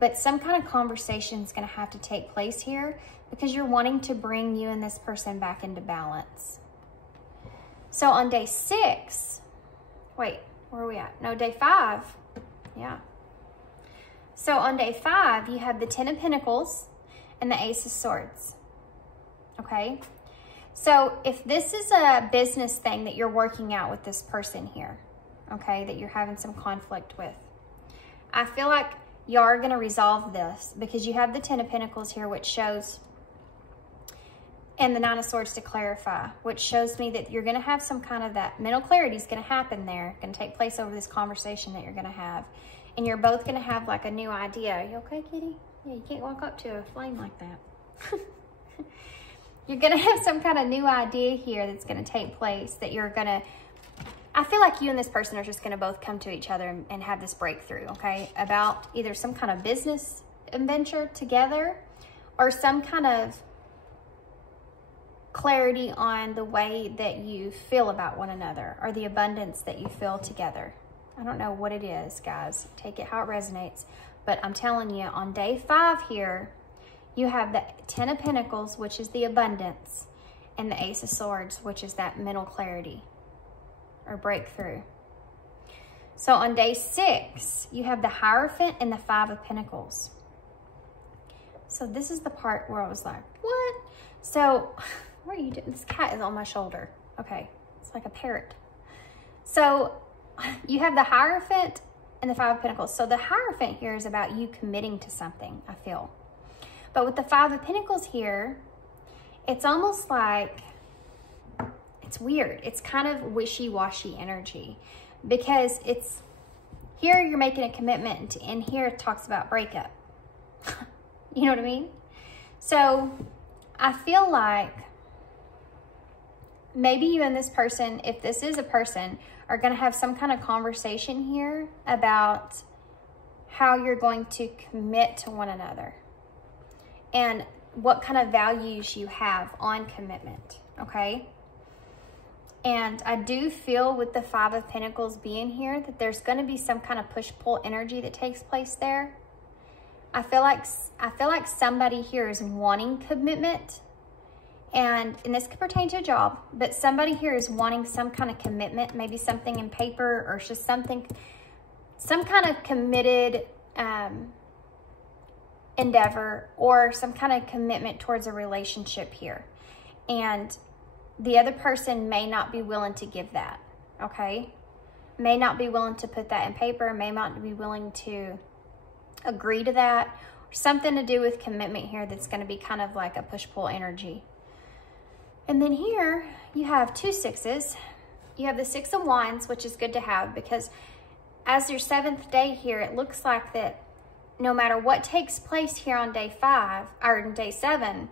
But some kind of conversation is going to have to take place here, because you're wanting to bring you and this person back into balance. So on day 6, wait, where are we at? No, day 5. Yeah. So on day 5, you have the 10 of Pentacles and the Ace of Swords. Okay. So if this is a business thing that you're working out with this person here, okay, that you're having some conflict with, I feel like you are going to resolve this, because you have the 10 of Pentacles here, which shows, and the 9 of Swords to clarify, which shows me that you're going to have some kind of that mental clarity is going to happen there, going to take place over this conversation that you're going to have. And you're both going to have like a new idea. Are you okay, kitty? Yeah, you can't walk up to a flame like that. You're going to have some kind of new idea here that's going to take place, that you're going to, I feel like you and this person are just going to both come to each other and have this breakthrough, okay, about either some kind of business adventure together or some kind of clarity on the way that you feel about one another or the abundance that you feel together. I don't know what it is, guys. Take it how it resonates. But I'm telling you, on day 5 here, you have the 10 of Pentacles, which is the abundance, and the Ace of Swords, which is that mental clarity or breakthrough. So on day 6, you have the Hierophant and the 5 of Pentacles. So this is the part where I was like, what? So, what are you doing? This cat is on my shoulder. Okay, it's like a parrot. So you have the Hierophant and the 5 of Pentacles. So the Hierophant here is about you committing to something, I feel. But with the 5 of Pentacles here, it's almost like, it's weird. It's kind of wishy-washy energy because it's, here you're making a commitment and here it talks about breakup. You know what I mean? So I feel like maybe you and this person, if this is a person, are going to have some kind of conversation here about how you're going to commit to one another and what kind of values you have on commitment, okay? And I do feel with the 5 of Pentacles being here that there's going to be some kind of push-pull energy that takes place there. I feel like somebody here is wanting commitment, and this could pertain to a job, but somebody here is wanting some kind of commitment, maybe something in paper or just something, some kind of committed endeavor or some kind of commitment towards a relationship here. And the other person may not be willing to give that, okay? May not be willing to put that in paper, may not be willing to agree to that, or something to do with commitment here that's going to be kind of like a push-pull energy. And then here you have 2 6s. You have the 6 of Wands, which is good to have because as your 7th day here, it looks like that no matter what takes place here on day 5 or day 7,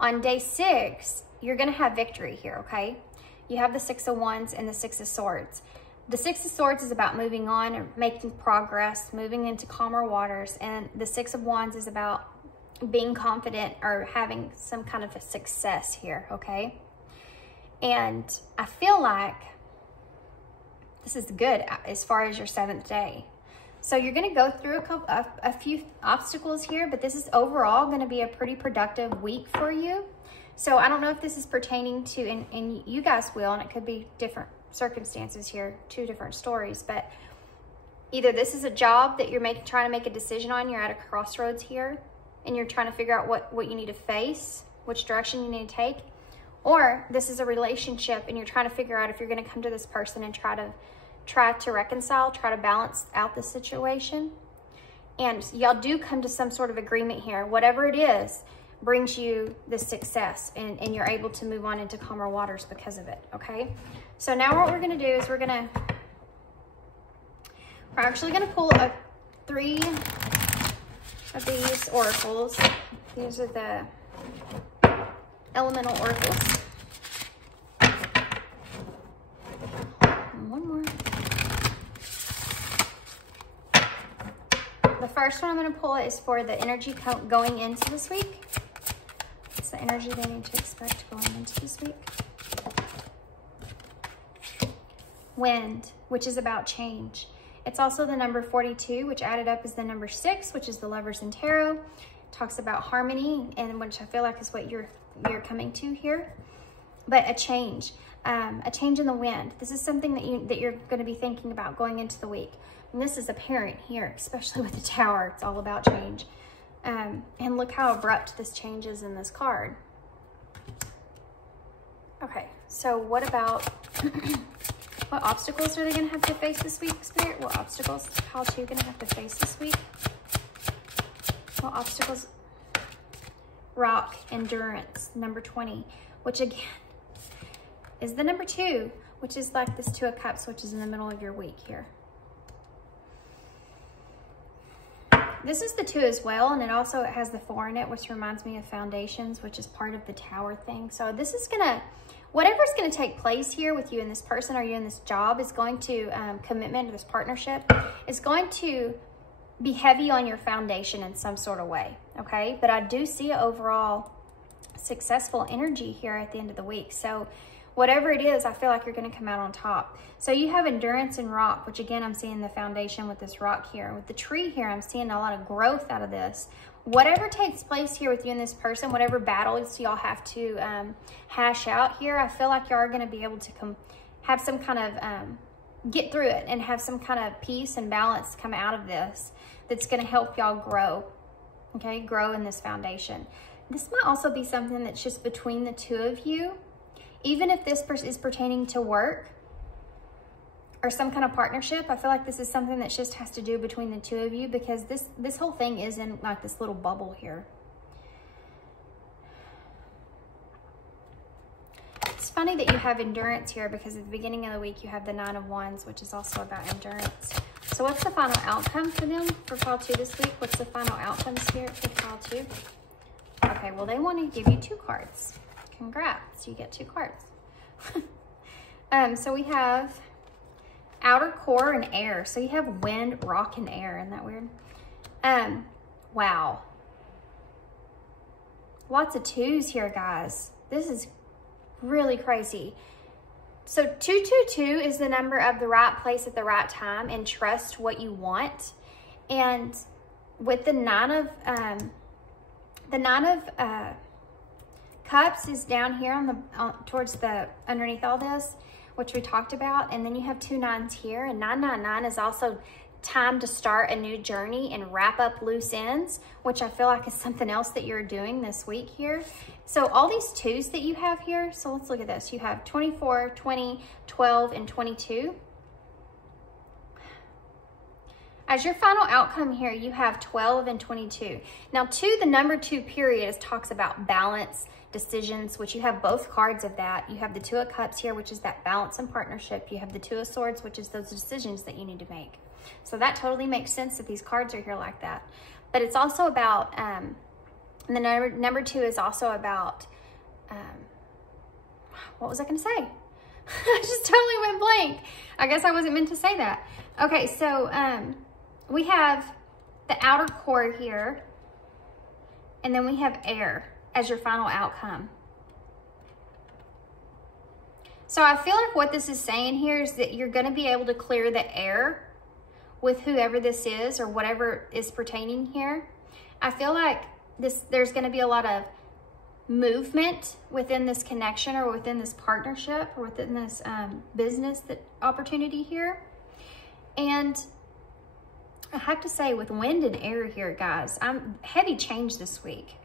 on day 6, you're going to have victory here, okay? You have the 6 of Wands and the 6 of Swords. The 6 of Swords is about moving on and making progress, moving into calmer waters. And the 6 of Wands is about being confident or having some kind of a success here, okay? And I feel like this is good as far as your 7th day. So you're going to go through a few obstacles here, but this is overall going to be a pretty productive week for you. So I don't know if this is pertaining to, and you guys will, and it could be different circumstances here, 2 different stories, but either this is a job that you're trying to make a decision on, you're at a crossroads here, and you're trying to figure out what you need to face, which direction you need to take, or this is a relationship and you're trying to figure out if you're going to come to this person and try to reconcile, try to balance out the situation. And y'all do come to some sort of agreement here. Whatever it is brings you the success, and you're able to move on into calmer waters because of it, okay? So now what we're going to do is we're actually going to pull 3 of these oracles. These are the elemental oracles. And one more. The first one I'm going to pull is for the energy going into this week. It's the energy they need to expect going into this week. Wind, which is about change. It's also the number 42, which added up is the number 6, which is the Lovers in Tarot. It talks about harmony, and which I feel like is what you're coming to here. But a change in the wind. This is something that you're going to be thinking about going into the week. And this is apparent here, especially with the Tower. It's all about change. And look how abrupt this change is in this card. Okay, so what about what obstacles are they going to have to face this week, Spirit? What obstacles? How are you going to have to face this week? What obstacles? Rock, endurance, number 20, which again is the number 2, which is like this 2 of Cups, which is in the middle of your week here. This is the 2 as well, and it has the 4 in it, which reminds me of foundations, which is part of the Tower thing. So this is gonna, whatever's going to take place here with you and this person or you and this job is going to, commitment to this partnership is going to be heavy on your foundation in some sort of way, okay? But I do see overall successful energy here at the end of the week. So whatever it is, I feel like you're going to come out on top. So you have endurance and rock, which again, I'm seeing the foundation with this rock here. With the tree here, I'm seeing a lot of growth out of this. Whatever takes place here with you and this person, whatever battles y'all have to hash out here, I feel like y'all are going to be able to have some kind of, get through it and have some kind of peace and balance come out of this that's going to help y'all grow, okay? Grow in this foundation. This might also be something that's just between the two of you. Even if this person is pertaining to work or some kind of partnership, I feel like this is something that just has to do between the two of you, because this whole thing is in like this little bubble here. It's funny that you have endurance here, because at the beginning of the week you have the 9 of Wands, which is also about endurance. So what's the final outcome for them for pile 2 this week? What's the final outcomes here for pile 2? Okay, well, they want to give you 2 cards. Congrats, you get 2 cards. So we have outer core and air. So you have wind, rock, and air. Isn't that weird? Wow. Lots of 2s here, guys. This is really crazy. So 222 is the number of the right place at the right time, and trust what you want. And with the 9 of Cups is down here on the towards the underneath all this, which we talked about, and then you have 2 9s here, and 999 is also time to start a new journey and wrap up loose ends, which I feel like is something else that you're doing this week here. So all these 2s that you have here, so let's look at this. You have 24, 20, 12, and 22. As your final outcome here, you have 12 and 22. Now, the number 2 period talks about balance, decisions, which you have both cards of that. You have the 2 of Cups here, which is that balance and partnership. You have the 2 of Swords, which is those decisions that you need to make. So that totally makes sense that these cards are here like that. But it's also about, the number 2 is also about, what was I going to say? I just totally went blank. I guess I wasn't meant to say that. Okay, so we have the outer core here, and then we have air as your final outcome. So I feel like what this is saying here is that you're going to be able to clear the air with whoever this is or whatever is pertaining here. I feel like there's going to be a lot of movement within this connection or within this partnership or within this business opportunity here. And I have to say, with wind and air here, guys, I'm heavy change this week.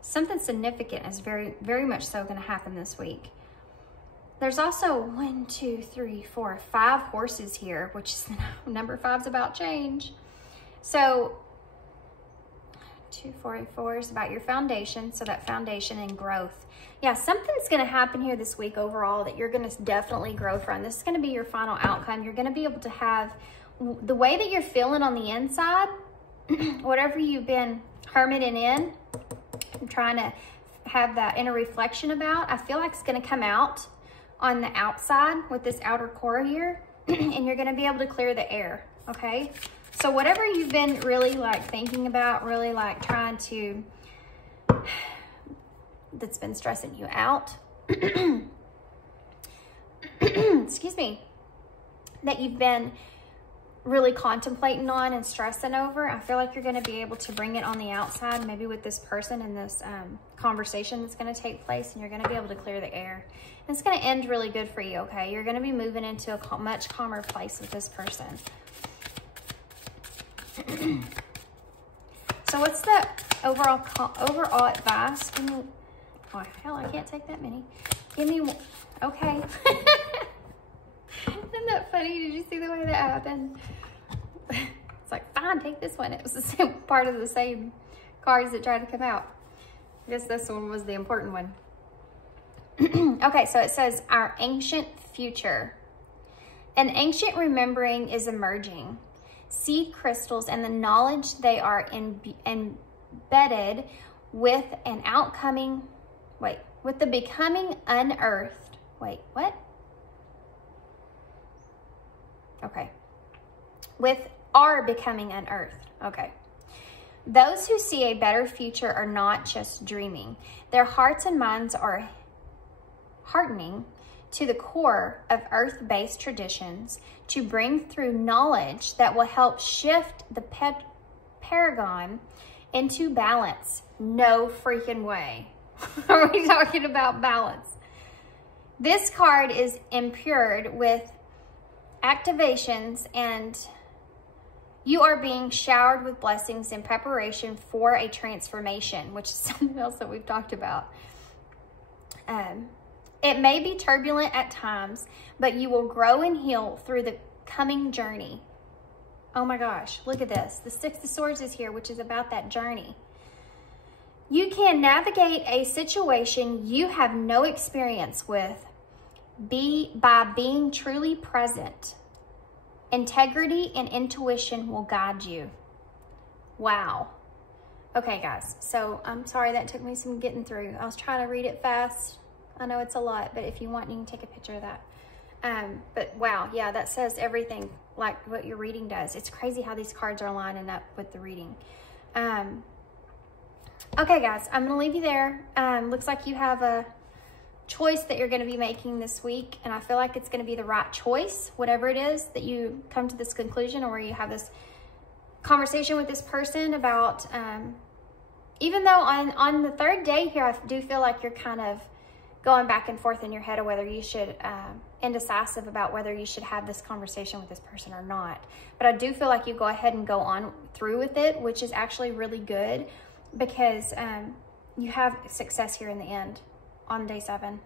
Something significant is very, very much so going to happen this week. There's also 1, 2, 3, 4, 5 horses here, which is number 5's about change. So 2, 4, and 4 is about your foundation. So that foundation and growth. Yeah, something's going to happen here this week overall that you're going to definitely grow from. This is going to be your final outcome. You're going to be able to have the way that you're feeling on the inside, whatever you've been hermiting in, trying to have that inner reflection about, I feel like it's going to come out on the outside with this outer core here, and you're going to be able to clear the air, okay? So whatever you've been really like thinking about, really like trying to, that's been stressing you out, excuse me, that you've been really contemplating on and stressing over, I feel like you're going to be able to bring it on the outside, maybe with this person and this conversation that's going to take place, and you're going to be able to clear the air. And it's going to end really good for you, okay? You're going to be moving into a much calmer place with this person. So what's the overall advice? Give me, oh, hell, I can't take that many. Give me, okay. Isn't that funny? Did you see the way that happened? It's like, fine, take this one. It was the same part of the same cards that tried to come out. I guess this one was the important one. Okay, so it says, our ancient future. An ancient remembering is emerging. Seed crystals and the knowledge they are embedded with an outcoming, with the becoming unearthed. wait, what? Okay. Are becoming unearthed. Okay. Those who see a better future are not just dreaming. Their hearts and minds are hardening to the core of earth-based traditions to bring through knowledge that will help shift the paragon into balance. No freaking way. Are we talking about balance? This card is imbued with activations, and you are being showered with blessings in preparation for a transformation, which is something else that we've talked about. It may be turbulent at times, but you will grow and heal through the coming journey. Oh my gosh, look at this. The Six of Swords is here, which is about that journey. You can navigate a situation you have no experience with by being truly present. Integrity and intuition will guide you. Wow. Okay, guys. So I'm sorry that took me some getting through. I was trying to read it fast. I know it's a lot, but if you want, you can take a picture of that. But wow, yeah, that says everything like what your reading does. It's crazy how these cards are lining up with the reading. Okay, guys, I'm going to leave you there. Looks like you have a choice that you're going to be making this week, and I feel like it's going to be the right choice, whatever it is that you come to this conclusion, or you have this conversation with this person about, even though on the third day here, I do feel like you're kind of going back and forth in your head of whether you should, indecisive about whether you should have this conversation with this person or not. But I do feel like you go ahead and go on through with it, which is actually really good, because you have success here in the end on day 7,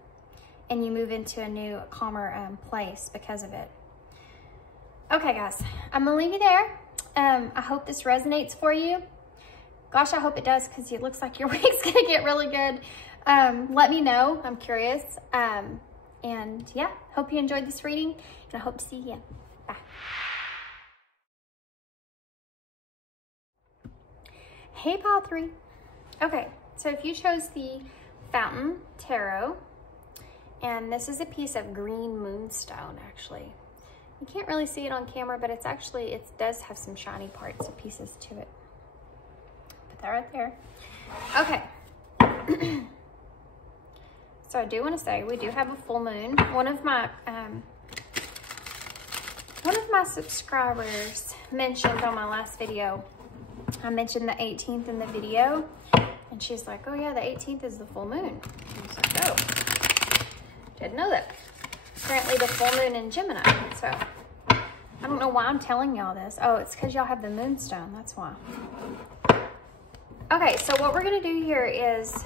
and you move into a new, calmer place because of it. Okay, guys, I'm gonna leave you there. I hope this resonates for you. Gosh, I hope it does, because it looks like your week's gonna get really good. Let me know. I'm curious. And yeah, hope you enjoyed this reading, and I hope to see you again. Bye. Hey, pile 3. Okay, so if you chose the Fountain Tarot, and this is a piece of green moonstone, actually. You can't really see it on camera, but it's actually, it does have some shiny parts and pieces to it. Put that right there. Okay. So I do want to say we do have a full moon. One of my subscribers mentioned on my last video, I mentioned the 18th in the video, and she's like, oh yeah, the 18th is the full moon. I was like, oh, didn't know that. Apparently the full moon in Gemini. So I don't know why I'm telling y'all this. Oh, it's because y'all have the moonstone. That's why. Okay, so what we're going to do here is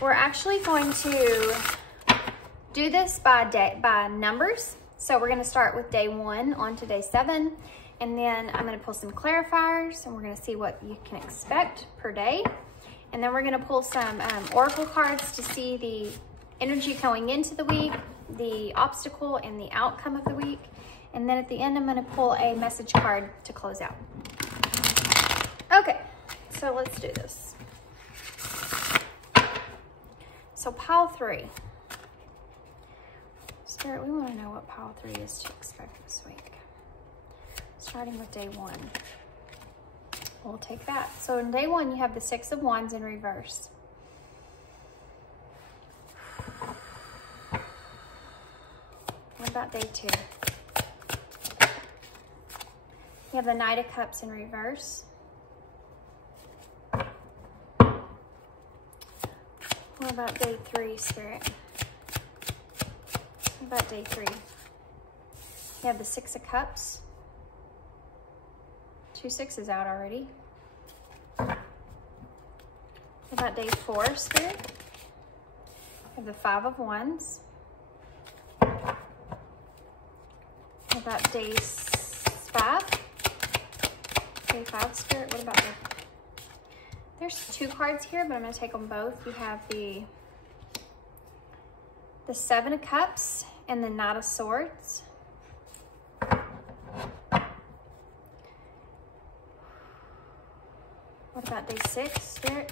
we're actually going to do this by numbers. So we're going to start with day 1 on to day 7. And then I'm going to pull some clarifiers, and we're going to see what you can expect per day. And then we're going to pull some oracle cards to see the energy going into the week, the obstacle, and the outcome of the week. And then at the end, I'm going to pull a message card to close out. Okay, so let's do this. So pile 3. Spirit, we want to know what pile 3 is to expect this week. Starting with day 1. We'll take that. So in day 1, you have the 6 of Wands in reverse. What about day 2? You have the Knight of Cups in reverse. What about day 3, Spirit? What about day 3? You have the 6 of Cups. 2 6s out already. What about day 4, Spirit? You have the 5 of Wands. What about day 5? Day 5, Spirit. What about there's 2 cards here, but I'm going to take them both. You have the 7 of Cups and the Knight of Swords. What about day 6, Spirit?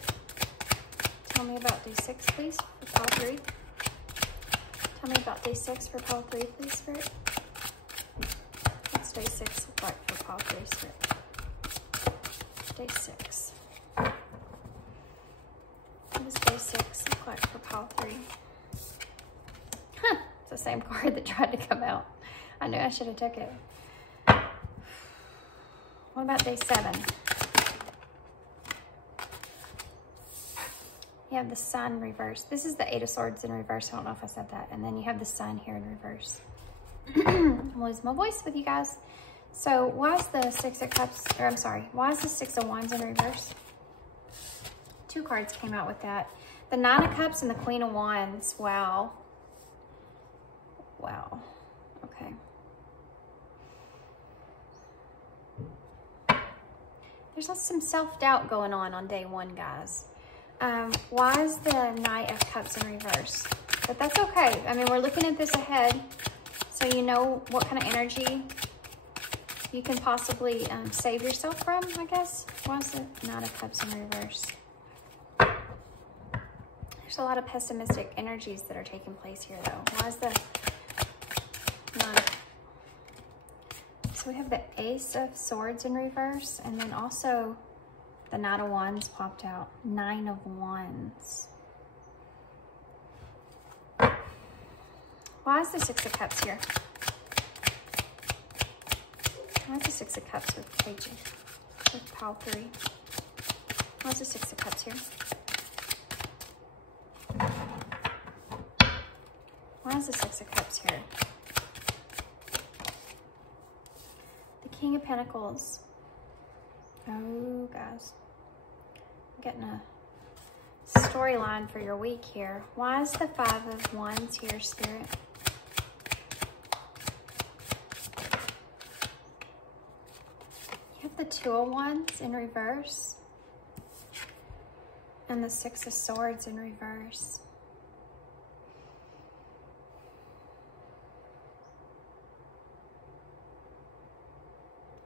Tell me about day 6, please, for pile 3. Tell me about day 6 for pile 3, please, Spirit. What's day 6 look like for pile 3, Spirit? Day 6. What does day 6 look like for pile 3? Huh, it's the same card that tried to come out. I knew I should have took it. What about day 7? You have the Sun reversed. This is the 8 of Swords in reverse. I don't know if I said that. And then you have the Sun here in reverse. I'm losing my voice with you guys. So why is the 6 of Cups, or I'm sorry, why is the 6 of Wands in reverse? 2 cards came out with that. The 9 of Cups and the Queen of Wands. Wow. Wow. Okay. There's some self-doubt going on day 1, guys. Why is the Knight of Cups in reverse? But that's okay. I mean, we're looking at this ahead, so you know what kind of energy you can possibly save yourself from, I guess. Why is the Knight of Cups in reverse? There's a lot of pessimistic energies that are taking place here, though. Why is the Knight? So we have the Ace of Swords in reverse, and then also the Knight of Wands popped out. 9 of Wands. Why is the 6 of Cups here? Why is the 6 of Cups with KG? With pile 3? Why is the 6 of Cups here? Why is the 6 of Cups here? The King of Pentacles. Oh, guys. I'm getting a storyline for your week here. Why is the 5 of Wands here, Spirit? You have the 2 of Wands in reverse. And the 6 of Swords in reverse.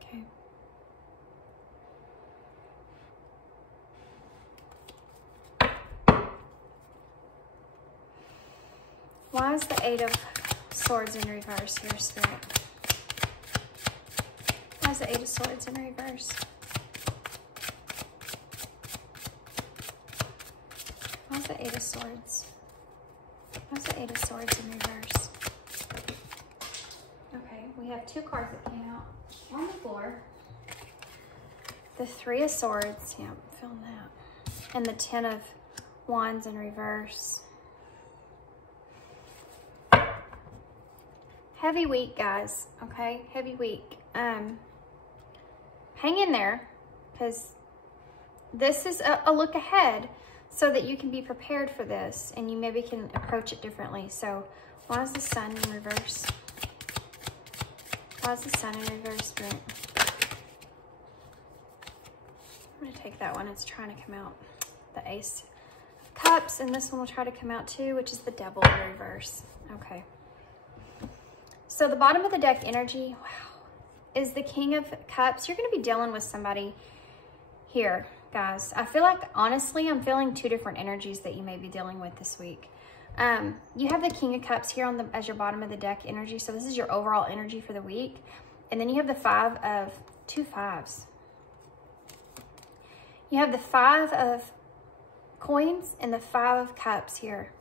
Okay. Why is the 8 of Swords in reverse here, Spirit? Why is the 8 of Swords in reverse? Why is the 8 of Swords? Why is the 8 of Swords in reverse? Okay, we have 2 cards that came out on the floor. The 3 of Swords, yeah, I'm feeling that. And the 10 of Wands in reverse. Heavy week, guys, okay? Heavy week. Hang in there, because this is a look ahead so that you can be prepared for this and you maybe can approach it differently. So why is the Sun in reverse? Why is the Sun in reverse, Spirit? I'm going to take that one. It's trying to come out. The Ace of Cups, and this one will try to come out too, which is the Devil in reverse. Okay. So the bottom of the deck energy, wow, is the King of Cups. You're going to be dealing with somebody here, guys. I feel like, honestly, I'm feeling 2 different energies that you may be dealing with this week. You have the King of Cups here as your bottom of the deck energy. So this is your overall energy for the week. And then you have the 5 of 2 5s. You have the 5 of coins and the 5 of cups here,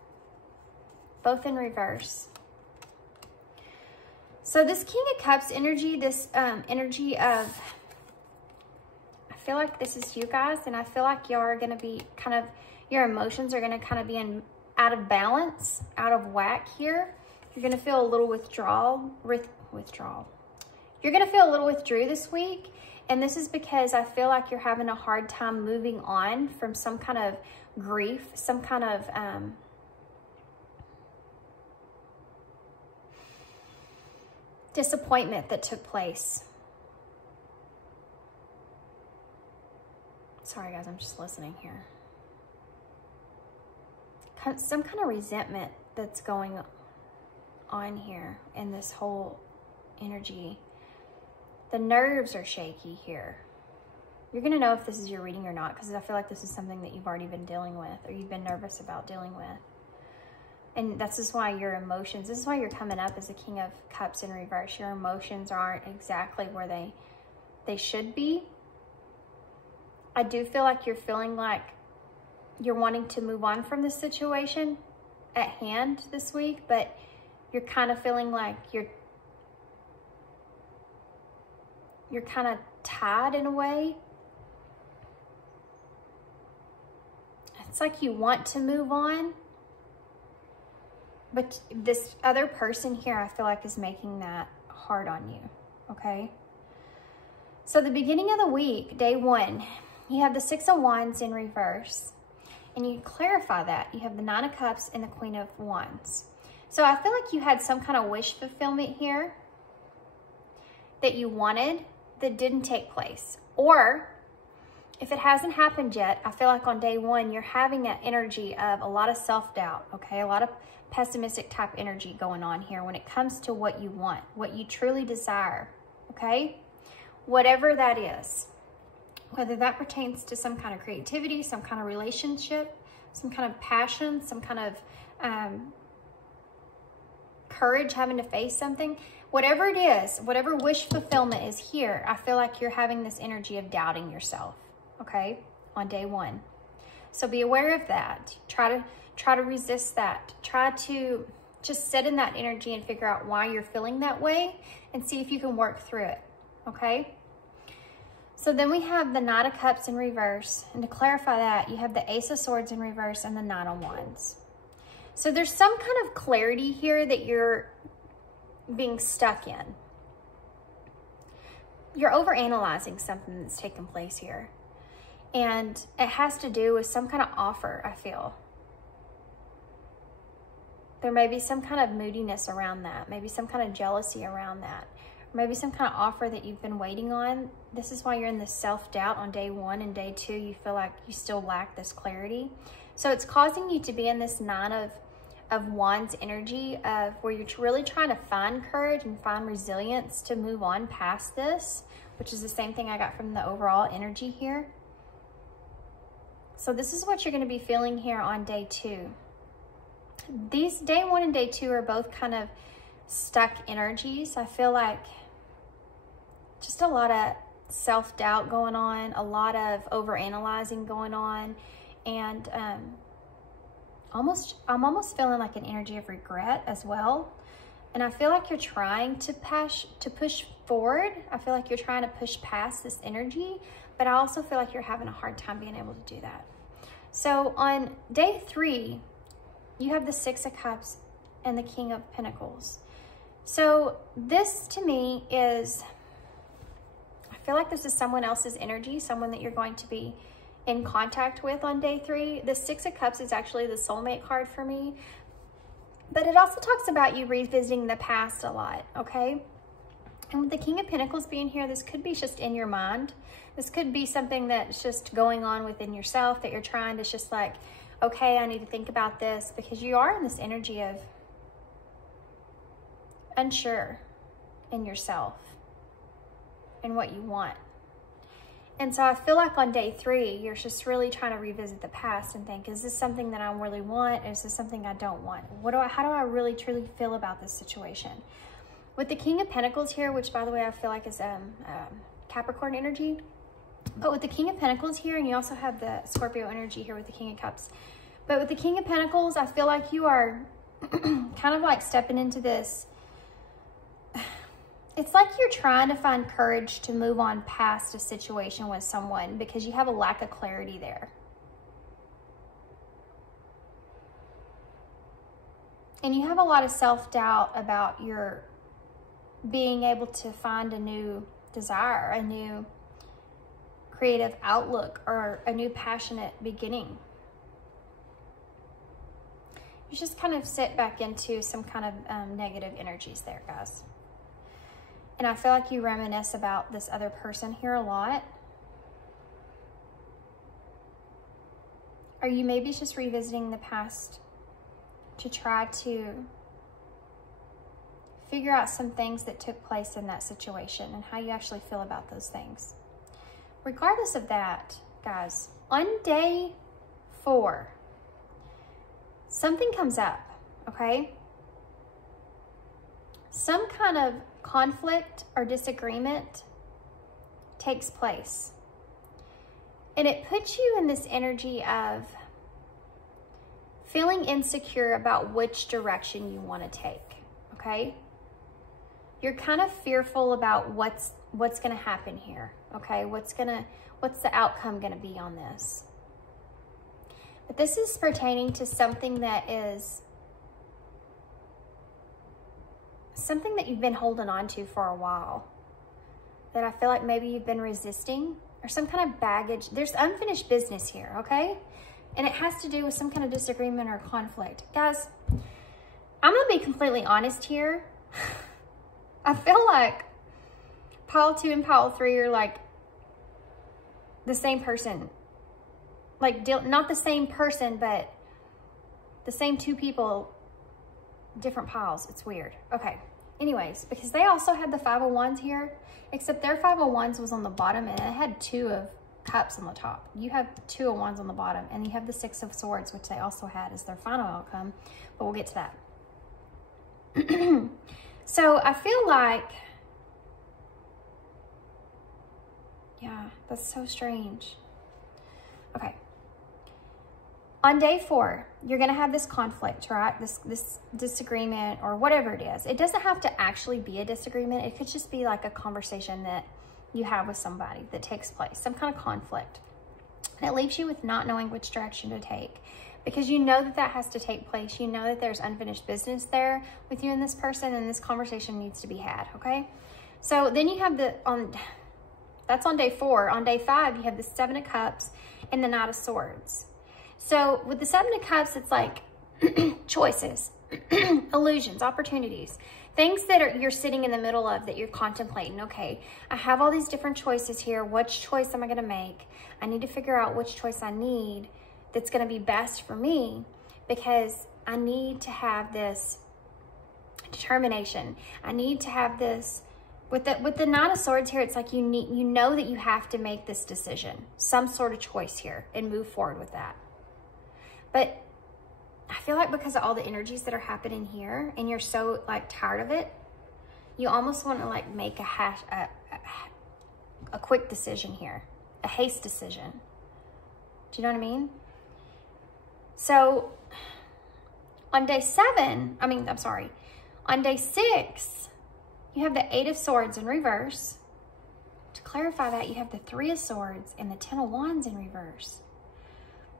both in reverse. So this King of Cups energy, this energy of, I feel like this is you guys, and I feel like you're going to be kind of, your emotions are going to kind of be out of balance, out of whack here. You're going to feel a little withdrawal. You're going to feel a little withdrew this week, and this is because I feel like you're having a hard time moving on from some kind of grief, some kind of disappointment that took place. Sorry guys, I'm just listening here. Some kind of resentment that's going on here in this whole energy. The nerves are shaky here. You're going to know if this is your reading or not, because I feel like this is something that you've already been dealing with, or you've been nervous about dealing with. And this is why your emotions, this is why you're coming up as the King of Cups in reverse. Your emotions aren't exactly where they should be. I do feel like you're feeling like you're wanting to move on from the situation at hand this week, but you're kind of feeling like you're kind of tied in a way. It's like you want to move on, but this other person here, I feel like, is making that hard on you, okay? So the beginning of the week, day 1, you have the 6 of Wands in reverse. And you clarify that. You have the 9 of Cups and the Queen of Wands. So I feel like you had some kind of wish fulfillment here that you wanted that didn't take place. Or if it hasn't happened yet, I feel like on day 1, you're having that energy of a lot of self-doubt, okay? A lot of pessimistic type energy going on here when it comes to what you want, what you truly desire, okay? Whatever that is. Whether that pertains to some kind of creativity, some kind of relationship, some kind of passion, some kind of courage, having to face something, whatever it is, whatever wish fulfillment is here, I feel like you're having this energy of doubting yourself, okay, on day 1. So be aware of that. Try to resist that. Try to just sit in that energy and figure out why you're feeling that way and see if you can work through it, okay? So then we have the 9 of Cups in reverse. And to clarify that, you have the Ace of Swords in reverse and the 9 of Wands. So there's some kind of clarity here that you're being stuck in. You're overanalyzing something that's taken place here. And it has to do with some kind of offer, I feel. There may be some kind of moodiness around that. Maybe some kind of jealousy around that. Maybe some kind of offer that you've been waiting on. This is why you're in this self-doubt on day 1 and day 2. You feel like you still lack this clarity. So it's causing you to be in this 9 of Wands energy of where you're really trying to find courage and find resilience to move on past this, which is the same thing I got from the overall energy here. So this is what you're going to be feeling here on day 2. These day 1 and day 2 are both kind of stuck energies. I feel like just a lot of self-doubt going on, a lot of overanalyzing going on, and I'm almost feeling like an energy of regret as well. And I feel like you're trying to push forward. I feel like you're trying to push past this energy, but I also feel like you're having a hard time being able to do that. So on day 3, you have the 6 of Cups and the King of Pentacles. So this to me is, I feel like this is someone else's energy, someone that you're going to be in contact with on day 3. The 6 of Cups is actually the soulmate card for me, but it also talks about you revisiting the past a lot, okay? And with the King of Pentacles being here, this could be just in your mind. This could be something that's just going on within yourself that you're trying to just like, okay, I need to think about this, because you are in this energy of unsure in yourself and what you want. And so I feel like on day 3, you're just really trying to revisit the past and think, is this something that I really want? Is this something I don't want? How do I really truly feel about this situation? With the King of Pentacles here, which by the way, I feel like is Capricorn energy, but with the King of Pentacles here, and you also have the Scorpio energy here with the King of Cups. But with the King of Pentacles, I feel like you are kind of like stepping into this. It's like you're trying to find courage to move on past a situation with someone because you have a lack of clarity there. And you have a lot of self-doubt about your being able to find a new desire, a new creative outlook, or a new passionate beginning. You just kind of sit back into some kind of negative energies there, guys. And I feel like you reminisce about this other person here a lot. Or you maybe just revisiting the past to try to figure out some things that took place in that situation and how you actually feel about those things. Regardless of that, guys, on day 4, something comes up, okay? Some kind of conflict or disagreement takes place. And it puts you in this energy of feeling insecure about which direction you want to take, okay? You're kind of fearful about what's going to happen here, okay? What's the outcome going to be on this? But this is pertaining to something that is something that you've been holding on to for a while, that I feel like maybe you've been resisting, or some kind of baggage. There's unfinished business here, okay? And it has to do with some kind of disagreement or conflict. Guys, I'm going to be completely honest here. I feel like pile 2 and pile 3 are like the same person. Like, not the same person, but the same 2 people, different piles. It's weird. Okay. Anyways, because they also had the 5 of Wands here, except their 5 of Wands was on the bottom and it had 2 of Cups on the top. You have 2 of Wands on the bottom, and you have the 6 of Swords, which they also had as their final outcome, but we'll get to that. So I feel like, yeah, that's so strange. Okay. On day 4, you're going to have this conflict, right? This disagreement or whatever it is. It doesn't have to actually be a disagreement. It could just be like a conversation that you have with somebody that takes place, some kind of conflict. And it leaves you with not knowing which direction to take, because you know that has to take place. You know that there's unfinished business there with you and this person, and this conversation needs to be had, okay? So then you have that's on day 4. On day 5, you have the 7 of Cups and the Knight of Swords. So with the 7 of Cups, it's like choices, illusions, opportunities, things that you're sitting in the middle of, that you're contemplating. Okay, I have all these different choices here. Which choice am I going to make? I need to figure out which choice I need that's going to be best for me, because I need to have this determination. I need to have this. With the Knight of Swords here, it's like you know that you have to make this decision, some sort of choice here, and move forward with that. But I feel like because of all the energies that are happening here, and you're so like tired of it, you almost want to like make a quick decision here, a haste decision. Do you know what I mean? So on day 7, on day 6, you have the 8 of Swords in reverse. To clarify that, you have the 3 of Swords and the 10 of Wands in reverse.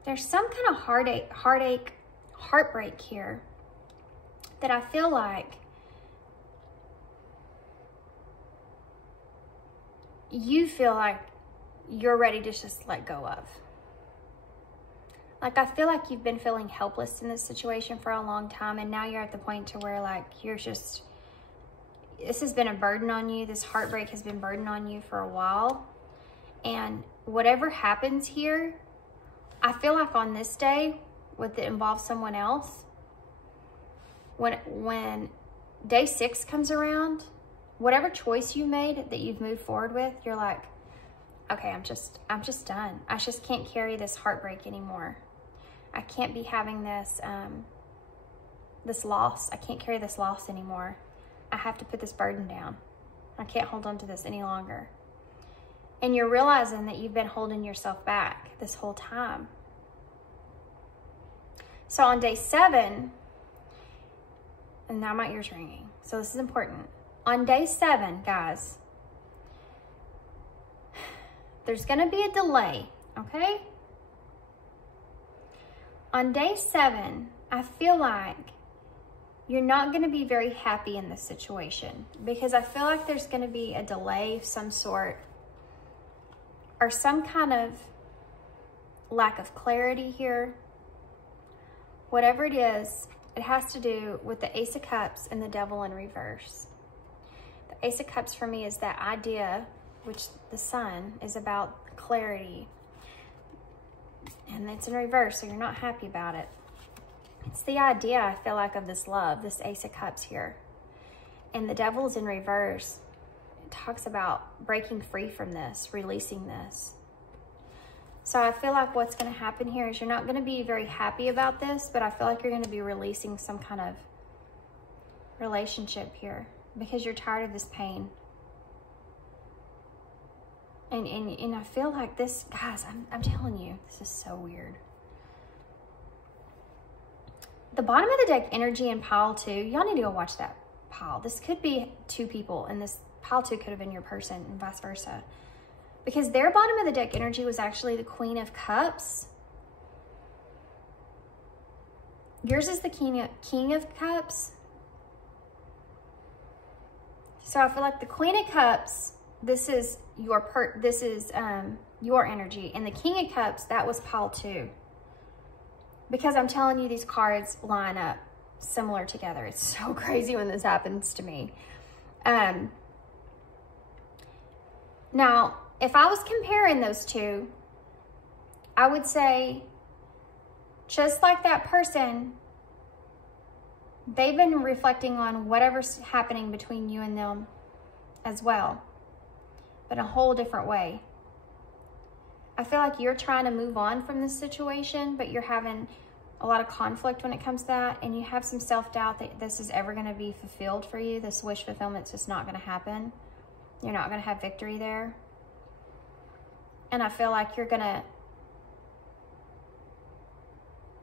There's some kind of heartache, heartbreak here that I feel like you feel like you're ready to just let go of. Like, I feel like you've been feeling helpless in this situation for a long time, and now you're at the point to where like this has been a burden on you. This heartbreak has been a burden on you for a while, and whatever happens here, I feel like on this day, with it involves someone else, when day 6 comes around, whatever choice you made that you've moved forward with, you're like, okay, I'm just done. I just can't carry this heartbreak anymore. I can't be having this this loss. I can't carry this loss anymore. I have to put this burden down. I can't hold on to this any longer. And you're realizing that you've been holding yourself back this whole time. So on day 7, and now my ear's ringing, so this is important. On day 7, guys, there's going to be a delay, okay? On day 7, I feel like you're not going to be very happy in this situation, because I feel like there's going to be a delay of some sort, or some kind of lack of clarity here. Whatever it is, it has to do with the Ace of Cups and the Devil in reverse. The Ace of Cups for me is that idea, which the Sun is about clarity. And it's in reverse, so you're not happy about it. It's the idea, I feel like, of this love, this Ace of Cups here. And the Devil's in reverse. It talks about breaking free from this, releasing this. So I feel like what's going to happen here is you're not going to be very happy about this, but I feel like you're going to be releasing some kind of relationship here because you're tired of this pain. And I feel like this, guys, I'm telling you, this is so weird. The bottom of the deck energy in pile 2, y'all need to go watch that pile. This could be 2 people, and this pile 2 could have been your person, and vice versa. Because their bottom of the deck energy was actually the Queen of Cups. Yours is the King of Cups. So I feel like the Queen of Cups, this is your energy, and the King of Cups, that was pile 2. Because I'm telling you, these cards line up similar together. It's so crazy when this happens to me. Now, if I was comparing those 2, I would say, just like that person, they've been reflecting on whatever's happening between you and them as well, but in a whole different way. I feel like you're trying to move on from this situation, but you're having a lot of conflict when it comes to that, and you have some self-doubt that this is ever going to be fulfilled for you. This wish fulfillment's just not going to happen. You're not going to have victory there. And I feel like you're going to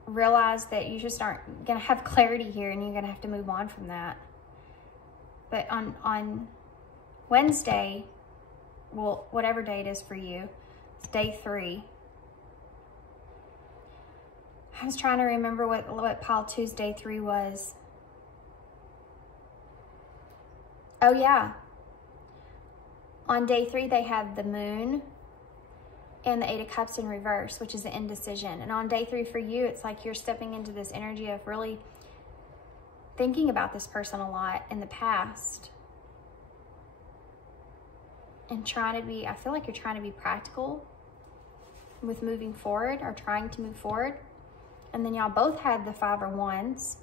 realize that you just aren't going to have clarity here, and you're going to have to move on from that. But on Wednesday, well, whatever day it is for you, it's day 3. I was trying to remember what pile 2's day 3 was. Oh, yeah. On day 3, they had the Moon and the 8 of Cups in reverse, which is the indecision. And on day 3 for you, it's like you're stepping into this energy of really thinking about this person a lot in the past. And trying to be, I feel like you're trying to be practical with moving forward, or trying to move forward. And then y'all both had the 5 of Wands.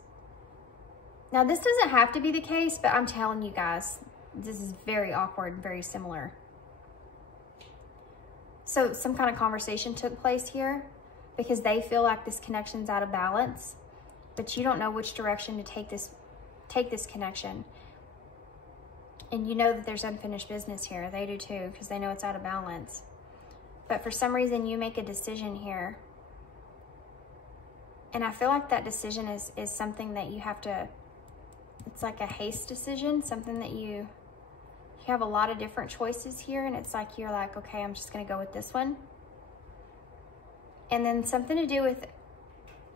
Now, this doesn't have to be the case, but I'm telling you guys, this is very awkward, very similar. So some kind of conversation took place here because they feel like this connection's out of balance, but you don't know which direction to take this connection. And you know that there's unfinished business here. They do too, because they know it's out of balance. But for some reason, you make a decision here. And I feel like that decision is something that you have to, it's like a haste decision, something that you have a lot of different choices here, and it's like you're like, okay, I'm just going to go with this one. And then something to do with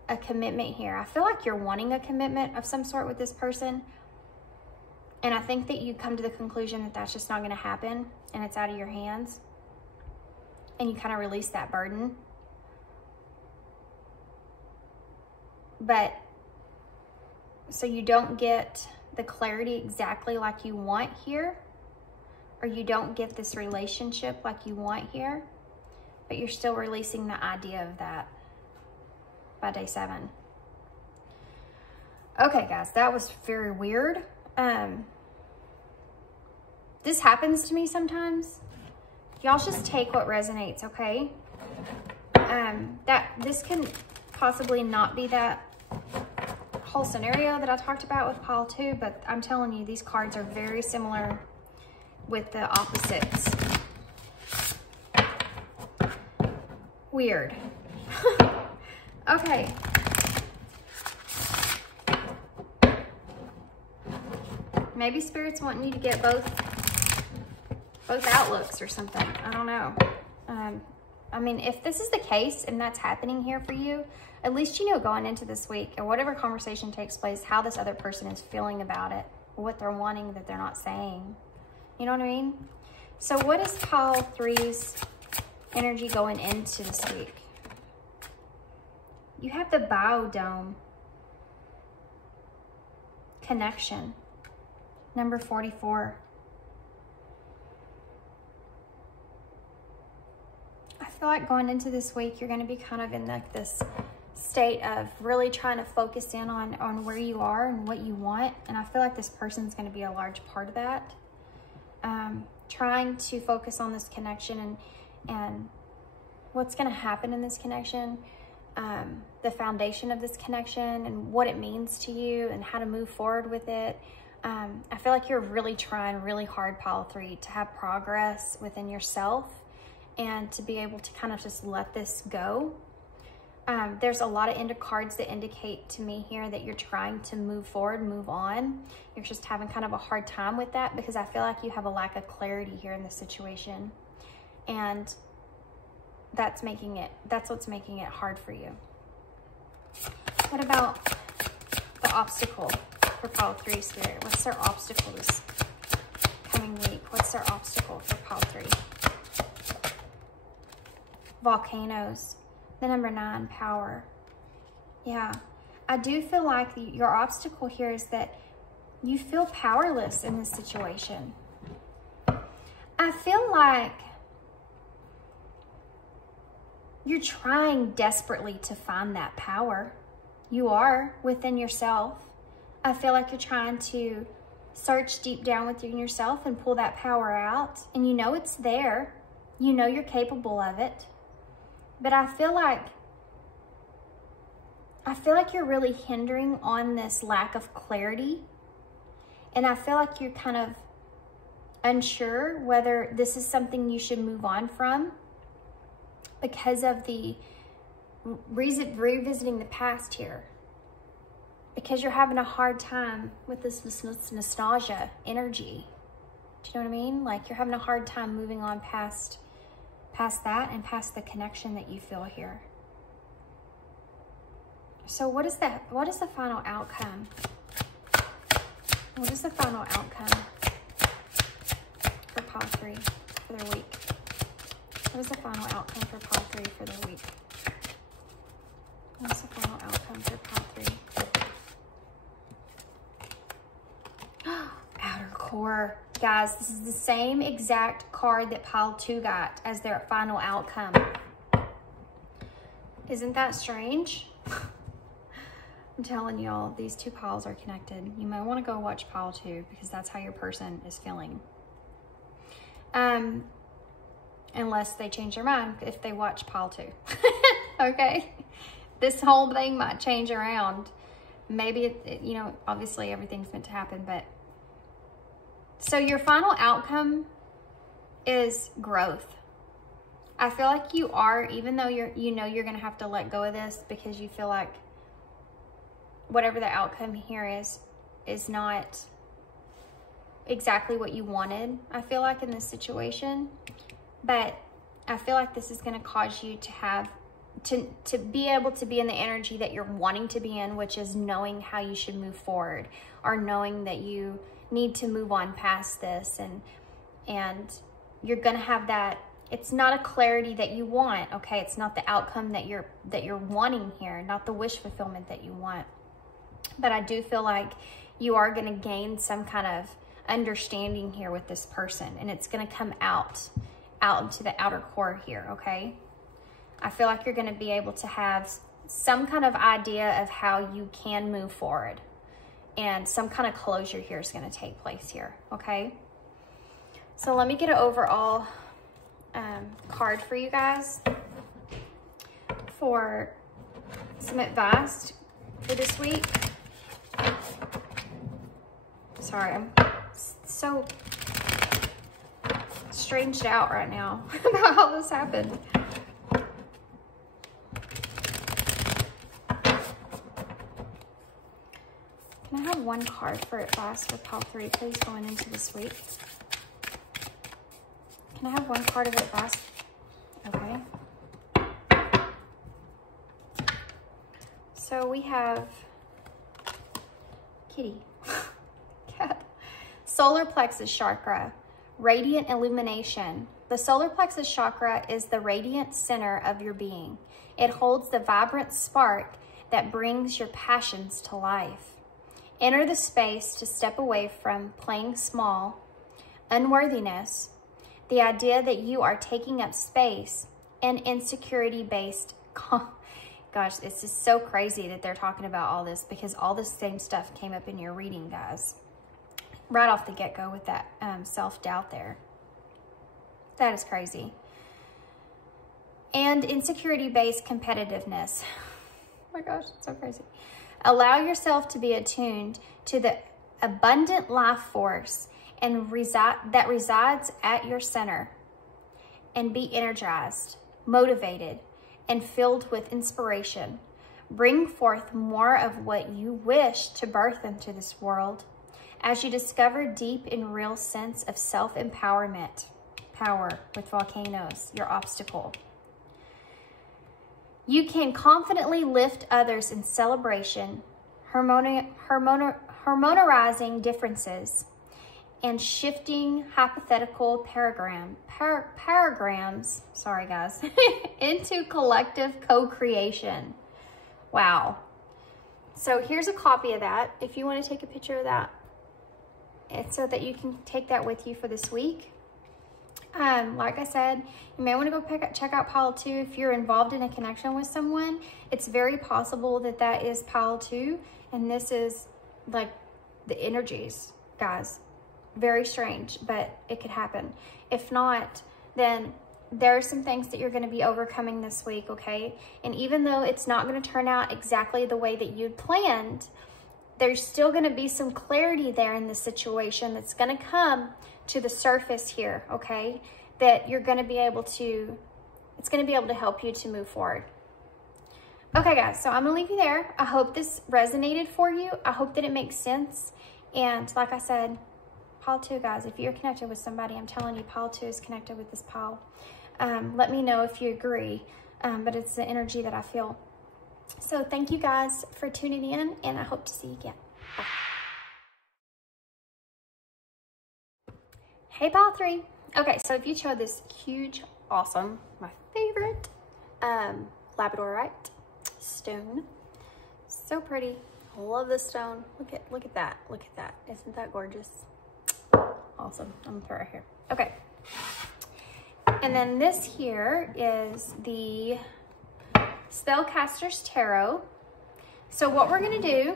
a commitment here. I feel like you're wanting a commitment of some sort with this person, and I think that you come to the conclusion that that's just not going to happen, and it's out of your hands, and you kind of release that burden. But so you don't get the clarity exactly like you want here, or you don't get this relationship like you want here, but you're still releasing the idea of that by day 7. Okay, guys, that was very weird. This happens to me sometimes. Y'all just take what resonates, okay? This can possibly not be that whole scenario that I talked about with pile 2, but I'm telling you, these cards are very similar with the opposites. Weird. Okay. Maybe Spirit's wanting you to get both outlooks or something. I don't know. I mean, if this is the case and that's happening here for you, at least you know going into this week, or whatever conversation takes place, how this other person is feeling about it, what they're wanting that they're not saying. You know what I mean? So what is pile 3's energy going into this week? You have the biodome. Connection. Number 44. I feel like going into this week, you're going to be kind of in like this state of really trying to focus in on where you are and what you want. And I feel like this person's going to be a large part of that. Trying to focus on this connection and what's going to happen in this connection, the foundation of this connection and what it means to you and how to move forward with it. I feel like you're really trying really hard, pile 3, to have progress within yourself and to be able to kind of just let this go. There's a lot of cards that indicate to me here that you're trying to move forward, move on. You're just having kind of a hard time with that because I feel like you have a lack of clarity here in this situation. And that's what's making it hard for you. What about the obstacle for pile 3, Spirit? What's their obstacle this coming week? What's their obstacle for pile 3? Volcanoes. The number 9, power. Yeah, I do feel like your obstacle here is that you feel powerless in this situation. I feel like you're trying desperately to find that power. You are within yourself. I feel like you're trying to search deep down within yourself and pull that power out. And you know it's there. You know you're capable of it. But I feel like you're really hindering on this lack of clarity. And I feel like you're kind of unsure whether this is something you should move on from because of the revisiting the past here. Because you're having a hard time with this nostalgia energy. Do you know what I mean? Like you're having a hard time moving on past that and past the connection that you feel here. So what is that? What is the final outcome? What is the final outcome for pile 3 for their week? What is the final outcome for pile 3 for their week? What is the final outcome for pile 3? Outer core. Guys, this is the same exact card that pile 2 got as their final outcome. Isn't that strange? I'm telling y'all, these 2 piles are connected. You might want to go watch pile 2 because that's how your person is feeling. Unless they change their mind if they watch pile 2. Okay? This whole thing might change around. Maybe, you know, obviously everything's meant to happen, but so your final outcome is growth. I feel like you are, even though you're going to have to let go of this because you feel like whatever the outcome here is not exactly what you wanted, I feel like, in this situation. But I feel like this is going to cause you to have, to be able to be in the energy that you're wanting to be in, which is knowing how you should move forward or knowing that you need to move on past this, and you're gonna have that. It's not a clarity that you want, okay? It's not the outcome that you're wanting here, not the wish fulfillment that you want. But I do feel like you are gonna gain some kind of understanding here with this person, and it's gonna come out into the outer core here, okay? I feel like you're gonna be able to have some kind of idea of how you can move forward. And some kind of closure here is going to take place here, okay? So let me get an overall card for you guys for some advice for this week. Sorry, I'm so stranged out right now about how this happened. Can I have one card for advice for pile 3, please, going into this week? Can I have one card of advice? Okay. So we have kitty, cat. Solar plexus chakra, radiant illumination. The solar plexus chakra is the radiant center of your being. It holds the vibrant spark that brings your passions to life. Enter the space to step away from playing small, unworthiness, the idea that you are taking up space, and insecurity-based. Gosh, it's just so crazy that they're talking about all this because all this same stuff came up in your reading, guys. Right off the get-go with that self-doubt there. That is crazy. and insecurity-based competitiveness. Oh my gosh, it's so crazy. Allow yourself to be attuned to the abundant life force and that resides at your center, and be energized, motivated, and filled with inspiration. Bring forth more of what you wish to birth into this world as you discover deep and real sense of self-empowerment. Power with volcanoes, your obstacle. You can confidently lift others in celebration, harmonizing differences, and shifting hypothetical paragrams, sorry guys, into collective co-creation. Wow. So here's a copy of that if you want to take a picture of that. It's so that you can take that with you for this week. Like I said, you may want to go check out pile 2 if you're involved in a connection with someone. It's very possible that that is pile 2, and this is like the energies, guys. Very strange, but it could happen. If not, then there are some things that you're going to be overcoming this week, okay? And even though it's not going to turn out exactly the way that you'd planned, there's still going to be some clarity there in the situation that's going to come to the surface here, okay? That you're going to be able to, it's going to be able to help you to move forward. Okay, guys, so I'm going to leave you there. I hope this resonated for you. I hope that it makes sense. And like I said, pile 2, guys, if you're connected with somebody, I'm telling you, pile 2 is connected with this pile. Let me know if you agree, but it's the energy that I feel. So thank you guys for tuning in, and I hope to see you again. Bye. Hey, pile 3. Okay, so if you chose this huge, awesome, my favorite, labradorite stone, so pretty. I love this stone. Look at that. Look at that. Isn't that gorgeous? Awesome. I'm gonna throw it right here. Okay. And then this here is the Spellcaster's Tarot. So what we're gonna do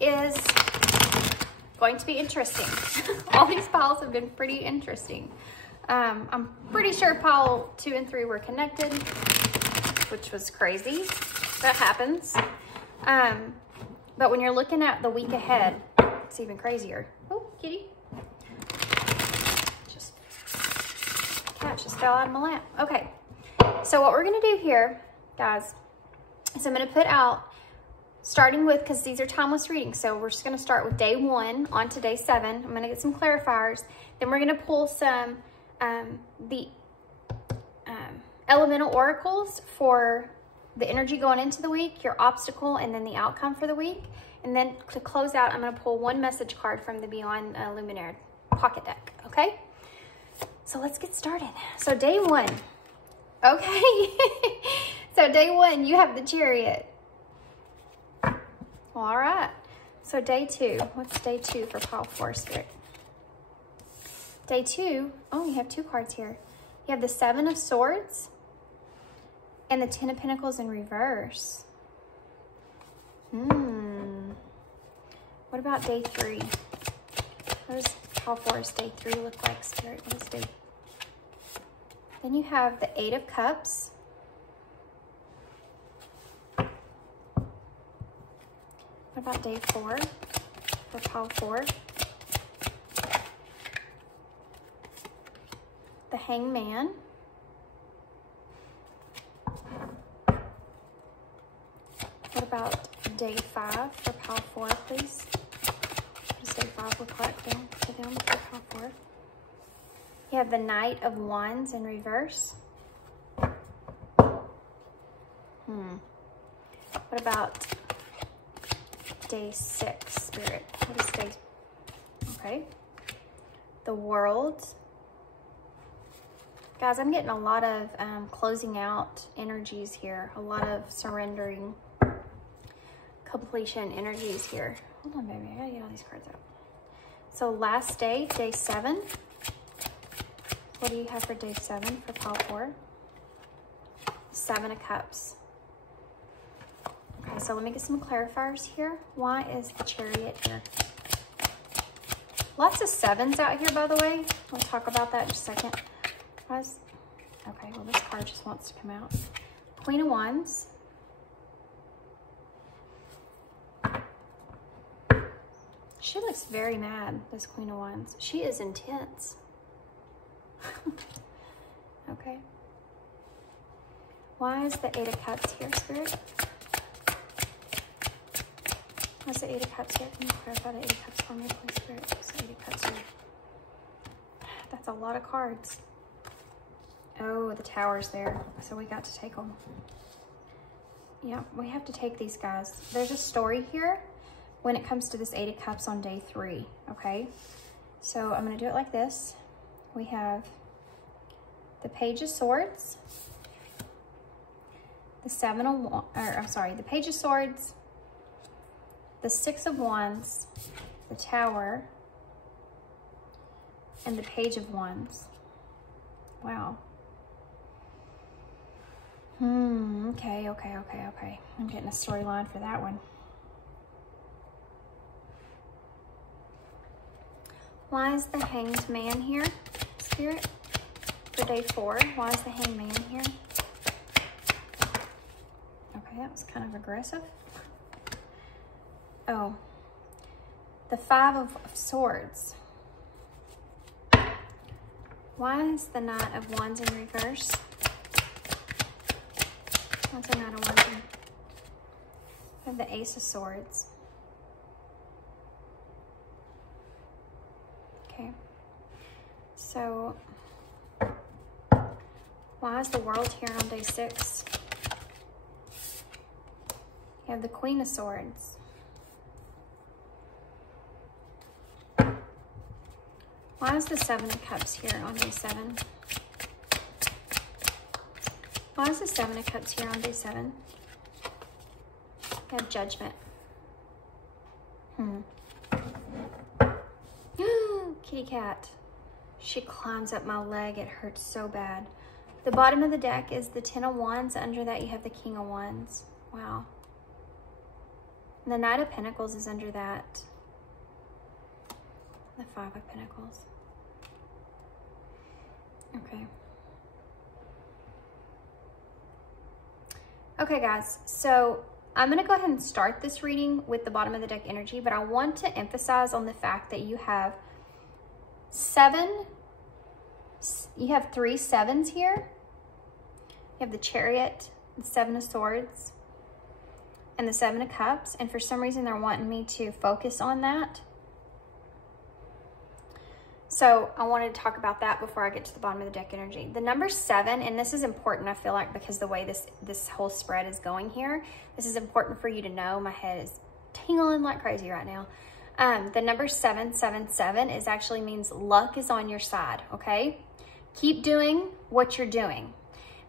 is going to be interesting. All these piles have been pretty interesting. I'm pretty sure pile 2 and 3 were connected, which was crazy. That happens. But when you're looking at the week ahead, it's even crazier. Oh, kitty. Cat just fell out of my lap. Okay, so what we're gonna do here, guys, is I'm gonna put out, starting with, because these are timeless readings, so we're just gonna start with day 1 on to day 7. I'm gonna get some clarifiers. Then we're gonna pull some elemental oracles for the energy going into the week, your obstacle, and then the outcome for the week. And then to close out, I'm gonna pull one message card from the Beyond Luminary pocket deck, okay? So let's get started. So day 1, okay? So day 1, you have the Chariot. All right. So day 2, what's day 2 for pile 4 spirit? Day 2, oh, you have 2 cards here. You have the 7 of Swords and the 10 of Pentacles in reverse. What about day 3? What does pile 4's day 3 look like, spirit? What is day? Then you have the 8 of Cups. What about day 4 for pile 4? The Hangman. What about day 5 for pile 4, please? What does day 5 look like for them for pile 4? You have the Knight of Wands in reverse. What about day 6, spirit? What is day? Okay. The World. Guys, I'm getting a lot of closing out energies here. A lot of surrendering, completion energies here. Hold on, baby. I gotta get all these cards out. So last day, day 7. What do you have for day 7 for pile 4? 7 of Cups. Okay, so let me get some clarifiers here. Why is the Chariot here? Lots of 7s out here, by the way. We'll talk about that in just a second. Guys, Okay, well, this card just wants to come out. Queen of Wands. She looks very mad, this Queen of Wands. She is intense. Okay. Why is the Eight of Cups here, Spirit? Why is the Eight of Cups here? Can you clarify the Eight of Cups for me, please, Spirit? What's the Eight of Cups here? That's a lot of cards. Oh, the Tower's there. So we got to take them. Yeah, we have to take these guys. There's a story here when it comes to this Eight of Cups on day 3, okay? So I'm going to do it like this. We have the Page of Swords, the the Page of Swords, the Six of Wands, the Tower, and the Page of Wands. Wow. Okay. I'm getting a storyline for that one. Why is the Hanged Man here, Spirit? For day 4, why is the Hanged Man here? Okay, that was kind of aggressive. Oh, the Five of Swords. Why is the Knight of Wands in reverse? What's the Knight of Wands in? I have the Ace of Swords. Okay. So, why is the World here on day 6? You have the Queen of Swords. Why is the Seven of Cups here on day 7? Why is the Seven of Cups here on day 7? You have Judgment. Kitty cat. She climbs up my leg. It hurts so bad. The bottom of the deck is the Ten of Wands. Under that, you have the King of Wands. Wow. And the Knight of Pentacles is under that. The Five of Pentacles. Okay. Okay, guys. So I'm going to go ahead and start this reading with the bottom of the deck energy, but I want to emphasize on the fact that you have 3 sevens here. You have the Chariot, the Seven of Swords, and the Seven of Cups. And for some reason, they're wanting me to focus on that. So I wanted to talk about that before I get to the bottom of the deck energy. The number 7, and this is important, I feel like, because the way this whole spread is going here, this is important for you to know. My head is tingling like crazy right now. The number 777 actually means luck is on your side, okay? Keep doing what you're doing.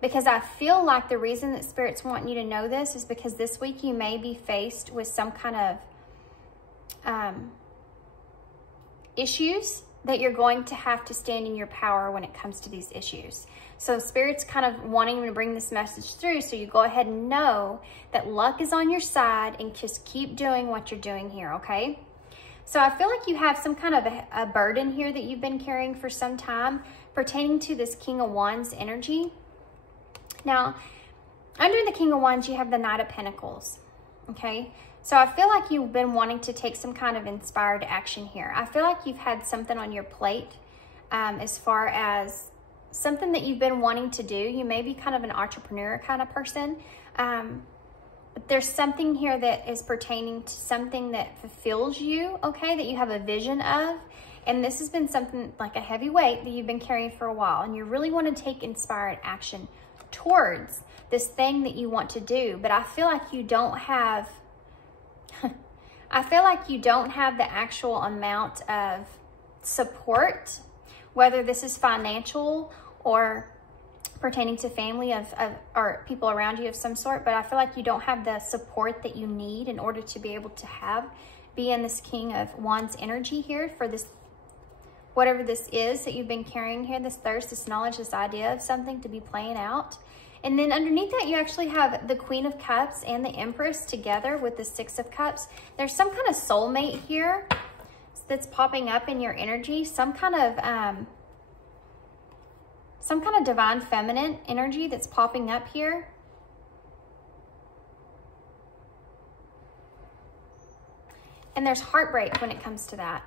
Because I feel like the reason that Spirit's wanting you to know this is because this week you may be faced with some kind of issues that you're going to have to stand in your power when it comes to these issues. So Spirit's kind of wanting me to bring this message through so you go ahead and know that luck is on your side and just keep doing what you're doing here, okay? So I feel like you have some kind of a burden here that you've been carrying for some time pertaining to this King of Wands energy. Now, under the King of Wands, you have the Knight of Pentacles, okay? So I feel like you've been wanting to take some kind of inspired action here. I feel like you've had something on your plate as far as something that you've been wanting to do. You may be kind of an entrepreneur kind of person. But there's something here that is pertaining to something that fulfills you, okay, that you have a vision of. And this has been something like a heavy weight that you've been carrying for a while. And you really want to take inspired action towards this thing that you want to do. But I feel like you don't have... the actual amount of support, whether this is financial or pertaining to family or people around you of some sort, but I feel like you don't have the support that you need in order to be able to be in this King of Wands energy here for this, whatever this is that you've been carrying here, this thirst, this knowledge, this idea of something to be playing out. And then underneath that, you actually have the Queen of Cups and the Empress together with the Six of Cups. There's some kind of soulmate here that's popping up in your energy. Some kind of some kind of divine feminine energy that's popping up here. And there's heartbreak when it comes to that.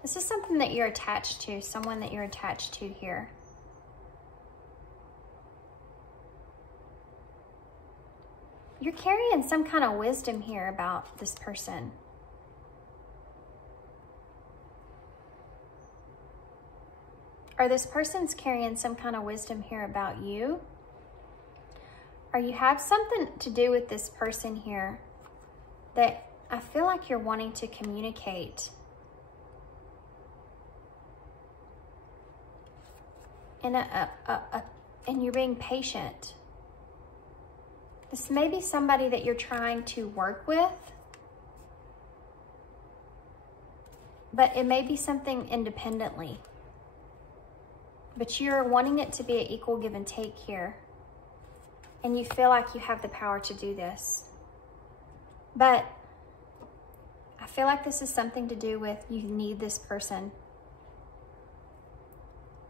This is something that you're attached to, someone that you're attached to here. You're carrying some kind of wisdom here about this person. Or this person's carrying some kind of wisdom here about you. Or you have something to do with this person here that I feel like you're wanting to communicate. And you're being patient. This may be somebody that you're trying to work with, but it may be something independently. But you're wanting it to be an equal give and take here. And you feel like you have the power to do this. But I feel like this is something to do with you need this person.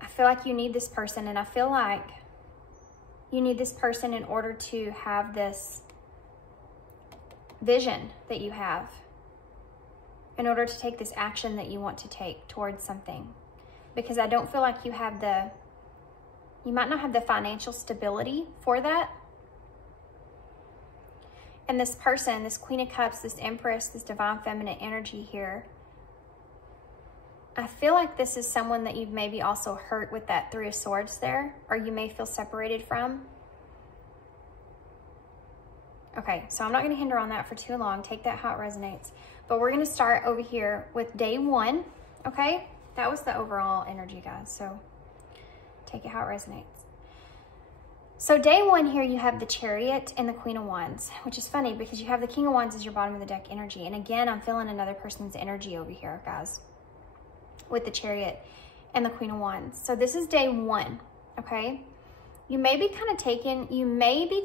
I feel like you need this person, and I feel like you need this person in order to have this vision that you have, in order to take this action that you want to take towards something. Because I don't feel like you have you might not have the financial stability for that. And this person, this Queen of Cups, this Empress, this divine feminine energy here, I feel like this is someone that you've maybe also hurt with that Three of Swords there, or you may feel separated from. Okay, so I'm not going to hinder on that for too long. Take that how it resonates. But we're going to start over here with day 1, okay? That was the overall energy, guys, so take it how it resonates. So day 1 here, you have the Chariot and the Queen of Wands, which is funny because you have the King of Wands as your bottom of the deck energy. And again, I'm feeling another person's energy over here, guys, with the Chariot and the Queen of Wands. So this is day 1, okay? You may be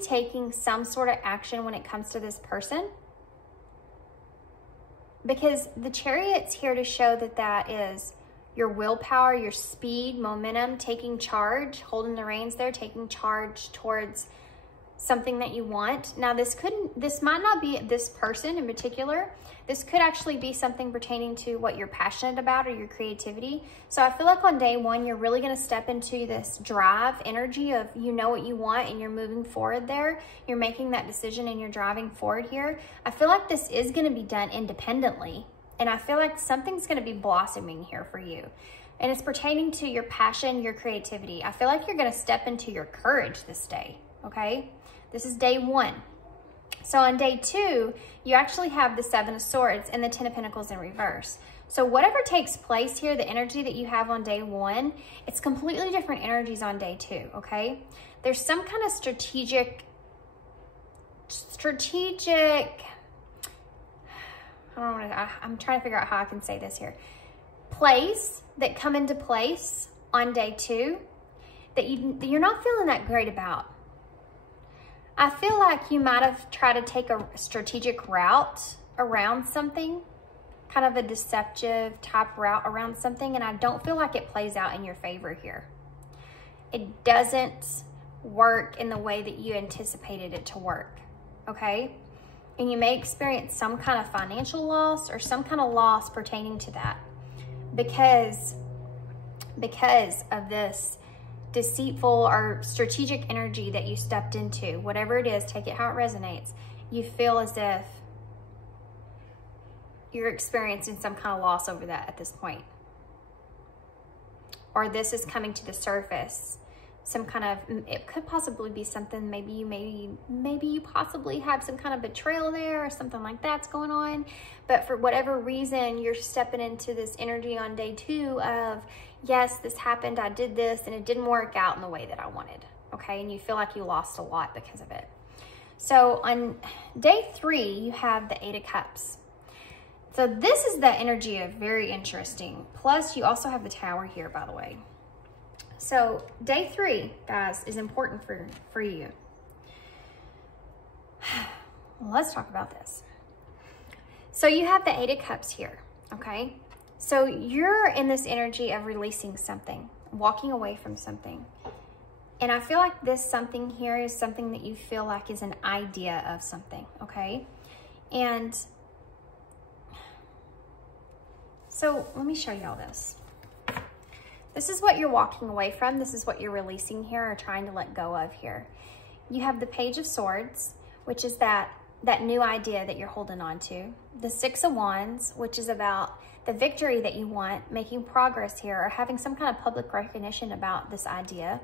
taking some sort of action when it comes to this person, because the Chariot's here to show that is your willpower, your speed, momentum, taking charge, holding the reins there, taking charge towards something that you want. Now this might not be this person in particular. This could actually be something pertaining to what you're passionate about or your creativity. So I feel like on day 1, you're really going to step into this drive energy of you know what you want and you're moving forward there. You're making that decision and you're driving forward here. I feel like this is going to be done independently. And I feel like something's going to be blossoming here for you. And it's pertaining to your passion, your creativity. I feel like you're going to step into your courage this day, okay? This is day 1. So on day 2, you actually have the 7 of Swords and the 10 of Pentacles in reverse. So whatever takes place here, the energy that you have on day 1, it's completely different energies on day 2, okay? There's some kind of strategic, I'm trying to figure out how I can say this here. Place that come into place on day 2 that you're not feeling that great about. I feel like you might have tried to take a strategic route around something, kind of a deceptive type route around something, and I don't feel like it plays out in your favor here. It doesn't work in the way that you anticipated it to work, okay? And you may experience some kind of financial loss or some kind of loss pertaining to that because of this deceitful or strategic energy that you stepped into. Whatever it is, take it how it resonates. You feel as if you're experiencing some kind of loss over that at this point. Or this is coming to the surface. Some kind of, it could possibly be something, maybe you possibly have some kind of betrayal there or something like that's going on. But for whatever reason, you're stepping into this energy on day 2 of, yes, this happened, I did this, and it didn't work out in the way that I wanted, okay? And you feel like you lost a lot because of it. So on day 3, you have the 8 of Cups. So this is the energy of very interesting. Plus, you also have the Tower here, by the way. So day 3, guys, is important for you. Let's talk about this. So you have the 8 of Cups here, okay? So you're in this energy of releasing something, walking away from something. And I feel like this something here is something that you feel like is an idea of something, okay? And so let me show y'all this. This is what you're walking away from. This is what you're releasing here or trying to let go of here. You have the Page of Swords, which is that new idea that you're holding on to. The Six of Wands, which is about the victory that you want, making progress here, or having some kind of public recognition about this idea.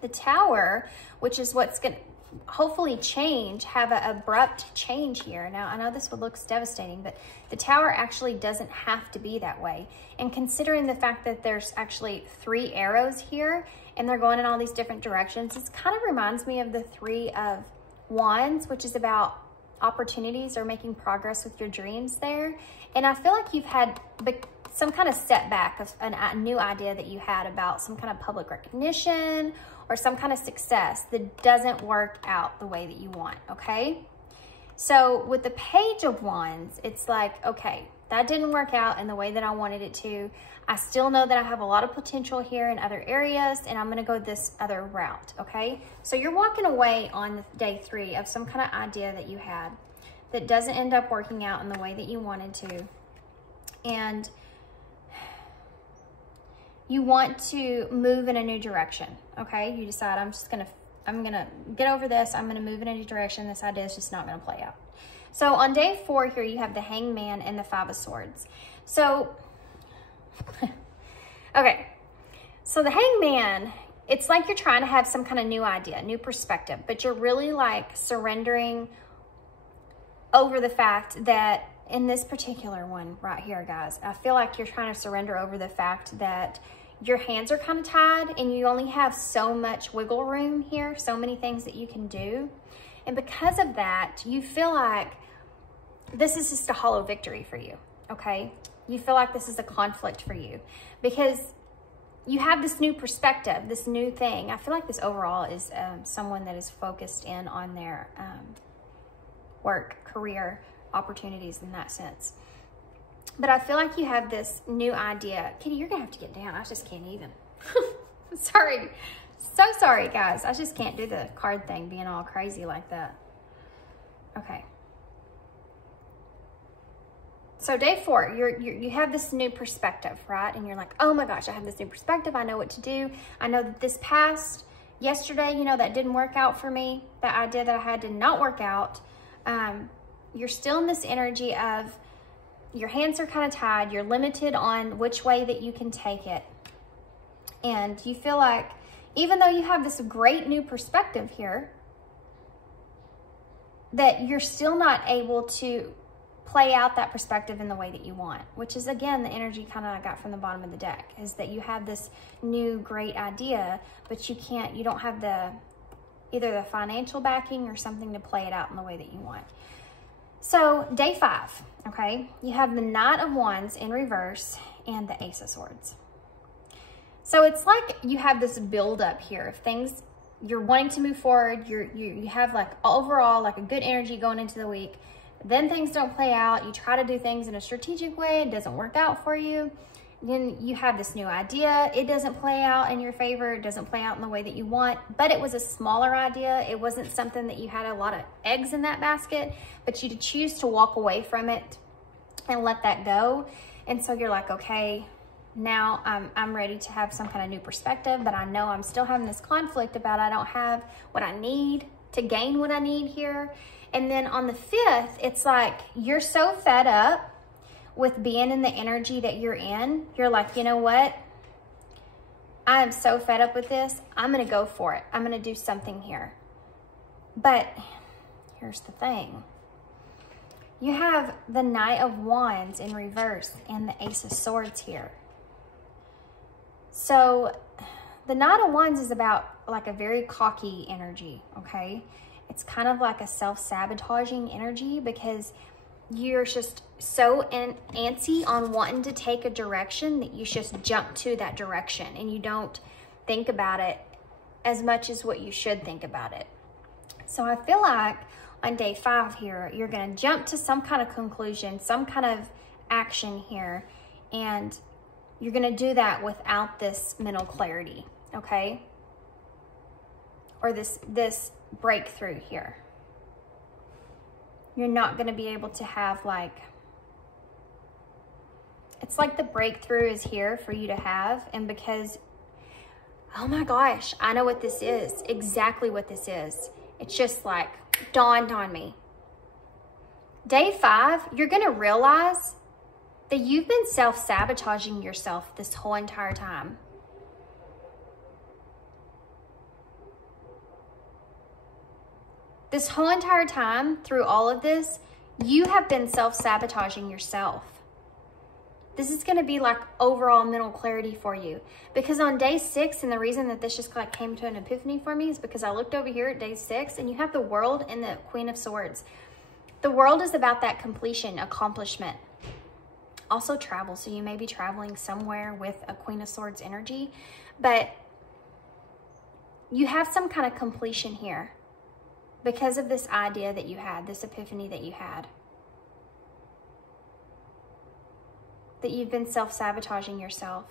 The Tower, which is what's going to hopefully change, have an abrupt change here. Now, I know this looks devastating, but the Tower actually doesn't have to be that way. And considering the fact that there's actually 3 arrows here, and they're going in all these different directions, it kind of reminds me of the Three of Wands, which is about opportunities or making progress with your dreams there. And I feel like you've had some kind of setback of a new idea that you had about some kind of public recognition or some kind of success that doesn't work out the way that you want, okay? So with the Page of Wands, it's like, okay, that didn't work out in the way that I wanted it to. I still know that I have a lot of potential here in other areas, and I'm gonna go this other route, okay? So you're walking away on day 3 of some kind of idea that you had that doesn't end up working out in the way that you wanted to. And you want to move in a new direction, okay? You decide, I'm gonna get over this. I'm gonna move in a new direction. This idea is just not gonna play out. So on day 4 here, you have the Hangman and the Five of Swords. So, okay. So the Hangman, it's like you're trying to have some kind of new idea, new perspective, but you're really like surrendering over the fact that in this particular one right here, guys, I feel like you're trying to surrender over the fact that your hands are kind of tied and you only have so much wiggle room here, so many things that you can do. And because of that, you feel like this is just a hollow victory for you, okay? You feel like this is a conflict for you because you have this new perspective, this new thing. I feel like this overall is someone that is focused in on their work, career, opportunities in that sense. But I feel like you have this new idea. Kitty, you're gonna have to get down. I just can't even. Sorry. So sorry, guys. I just can't do the card thing being all crazy like that. Okay. So day 4, you have this new perspective, right? And you're like, oh my gosh, I have this new perspective. I know what to do. I know that this past yesterday, you know, that didn't work out for me. That idea that I had did not work out. You're still in this energy of your hands are kind of tied. You're limited on which way that you can take it. And you feel like, even though you have this great new perspective here, that you're still not able to play out that perspective in the way that you want, which is, again, the energy kind of I got from the bottom of the deck, is that you have this new great idea, but you don't have either the financial backing or something to play it out in the way that you want. So day 5, okay, you have the Knight of Wands in reverse and the Ace of Swords. So it's like you have this buildup here of things you're wanting to move forward. You have like overall like a good energy going into the week. Then things don't play out. You try to do things in a strategic way. It doesn't work out for you. Then you have this new idea. It doesn't play out in your favor. It doesn't play out in the way that you want, but it was a smaller idea. It wasn't something that you had a lot of eggs in that basket, but you choose to walk away from it and let that go. And so you're like, okay, now I'm ready to have some kind of new perspective, but I know I'm still having this conflict about I don't have what I need to gain what I need here. And then on the 5th, it's like you're so fed up with being in the energy that you're in. You're like, you know what? I am so fed up with this. I'm going to go for it. I'm going to do something here. But here's the thing. You have the Knight of Wands in reverse and the Ace of Swords here. So the Knight of Wands is about like a very cocky energy, okay? It's kind of like a self-sabotaging energy because you're just so antsy on wanting to take a direction that you just jump to that direction and you don't think about it as much as what you should think about it. So I feel like on day 5 here, you're going to jump to some kind of conclusion, some kind of action here, and you're going to do that without this mental clarity, okay? Or this breakthrough here. You're not going to be able to have like, it's like the breakthrough is here for you to have, and because, oh my gosh, I know what this is, exactly what this is. It's just like dawned on me. Day 5, you're going to realize that you've been self-sabotaging yourself this whole entire time. This whole entire time, through all of this, you have been self-sabotaging yourself. This is going to be like overall mental clarity for you. Because on day 6, and the reason that this just like came to an epiphany for me is because I looked over here at day 6, and you have the World and the Queen of Swords. The World is about that completion, accomplishment. Also travel, so you may be traveling somewhere with a Queen of Swords energy. But you have some kind of completion here because of this idea that you had, this epiphany that you had. That you've been self-sabotaging yourself.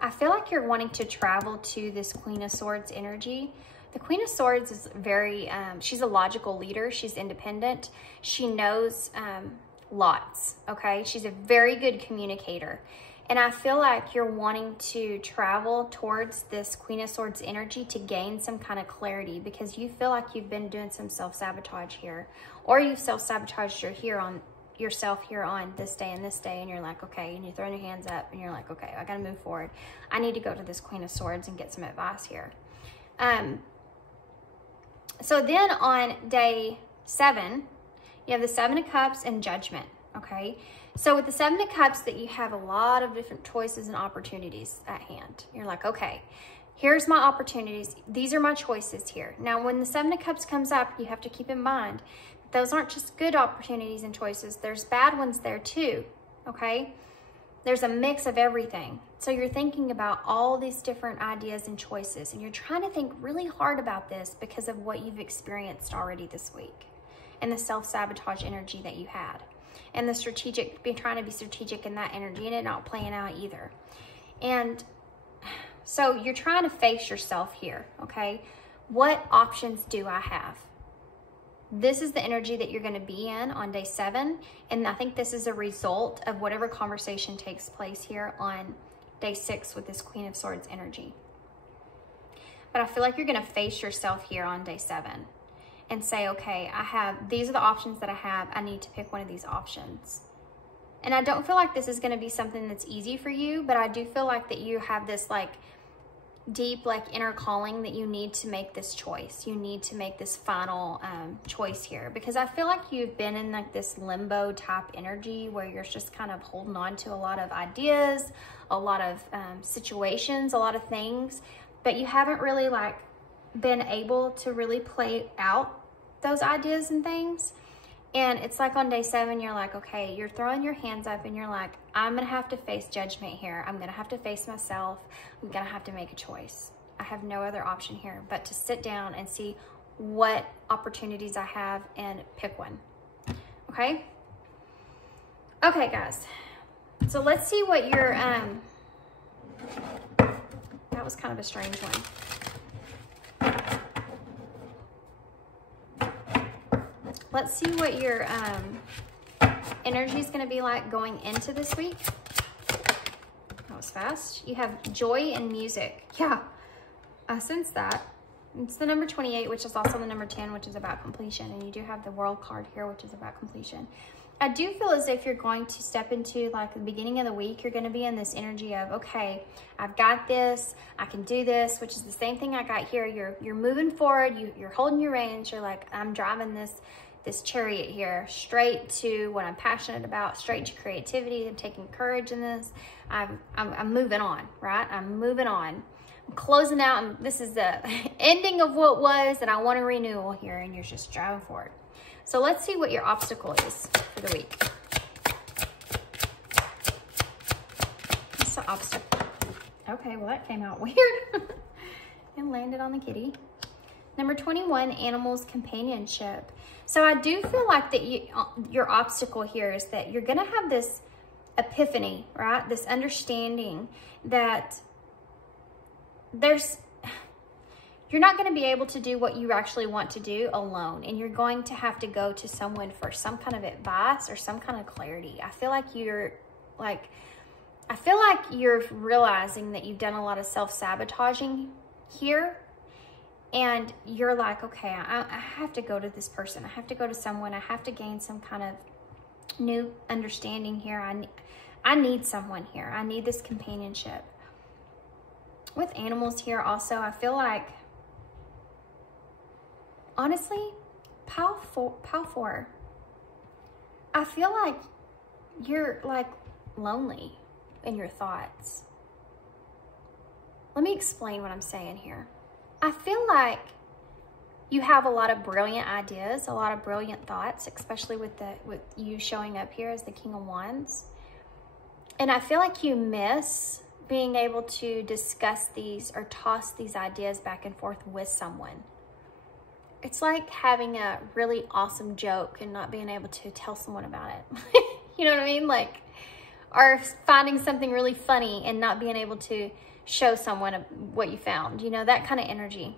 I feel like you're wanting to travel to this Queen of Swords energy. The Queen of Swords is very, she's a logical leader. She's independent. She knows lots, okay? She's a very good communicator. And I feel like you're wanting to travel towards this Queen of Swords energy to gain some kind of clarity, because you feel like you've been doing some self-sabotage here, or you've self-sabotaged yourself here on this day and this day, and you're like, okay, and you're throwing your hands up and you're like, okay, I gotta move forward. I need to go to this Queen of Swords and get some advice here. So then on day 7, you have the 7 of Cups and Judgment, okay? So with the 7 of Cups, that you have a lot of different choices and opportunities at hand. You're like, okay, here's my opportunities. These are my choices here. Now, when the 7 of Cups comes up, you have to keep in mind those aren't just good opportunities and choices. There's bad ones there too, okay? There's a mix of everything. So you're thinking about all these different ideas and choices, and you're trying to think really hard about this because of what you've experienced already this week and the self-sabotage energy that you had and the strategic, trying to be strategic in that energy and it not playing out either. And so you're trying to face yourself here, okay? What options do I have? This is the energy that you're going to be in on day 7. And I think this is a result of whatever conversation takes place here on day 6 with this Queen of Swords energy. But I feel like you're going to face yourself here on day 7 and say, okay, these are the options that I have. I need to pick one of these options. And I don't feel like this is going to be something that's easy for you, but I do feel like that you have this like deep like inner calling that you need to make this choice. You need to make this final choice here, because I feel like you've been in like this limbo type energy where you're just kind of holding on to a lot of ideas, a lot of situations, a lot of things, but you haven't really like been able to really play out those ideas and things. And it's like on day 7, you're like, okay, you're throwing your hands up and you're like, I'm going to have to face judgment here. I'm going to have to face myself. I'm going to have to make a choice. I have no other option here but to sit down and see what opportunities I have and pick one. Okay? Okay, guys. So let's see what your, that was kind of a strange one. Let's see what your energy is going to be like going into this week. That was fast. You have joy and music. Yeah, I sense that. It's the number 28, which is also the number 10, which is about completion. And you do have the World card here, which is about completion. I do feel as if you're going to step into like the beginning of the week, you're going to be in this energy of, okay, I've got this, I can do this, which is the same thing I got here. You're moving forward, you're holding your reins, you're like, I'm driving this chariot here straight to what I'm passionate about, straight to creativity. I'm taking courage in this. I'm moving on, right? I'm moving on. I'm closing out, and this is the ending of what was, and I want a renewal here, and you're just driving forward. So let's see what your obstacle is for the week. What's the obstacle? Okay, well that came out weird. And landed on the kitty. Number 21, animals companionship. So I do feel like that your obstacle here is that you're going to have this epiphany, right? This understanding that you're not going to be able to do what you actually want to do alone. And you're going to have to go to someone for some kind of advice or some kind of clarity. I feel like you're realizing that you've done a lot of self-sabotaging here. And you're like, okay, I have to go to this person. I have to go to someone. I have to gain some kind of new understanding here. I need someone here. I need this companionship. With animals here also, I feel like, honestly, pile four, I feel like you're like lonely in your thoughts. Let me explain what I'm saying here. I feel like you have a lot of brilliant ideas, a lot of brilliant thoughts, especially with you showing up here as the King of Wands. And I feel like you miss being able to discuss these or toss these ideas back and forth with someone. It's like having a really awesome joke and not being able to tell someone about it. You know what I mean? Like, or finding something really funny and not being able to show someone what you found, you know, that kind of energy.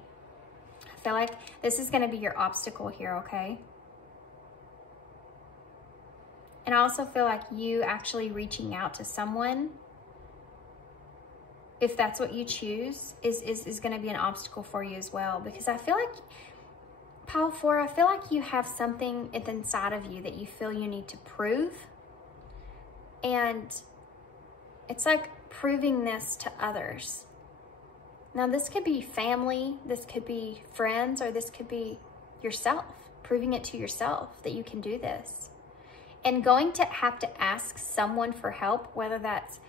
I feel like this is going to be your obstacle here, okay? And I also feel like you actually reaching out to someone, if that's what you choose, is going to be an obstacle for you as well. Because I feel like, pile four, I feel like you have something inside of you that you feel you need to prove. And it's like proving this to others. Now, this could be family, this could be friends, or this could be yourself, proving it to yourself that you can do this. And going to have to ask someone for help, whether that's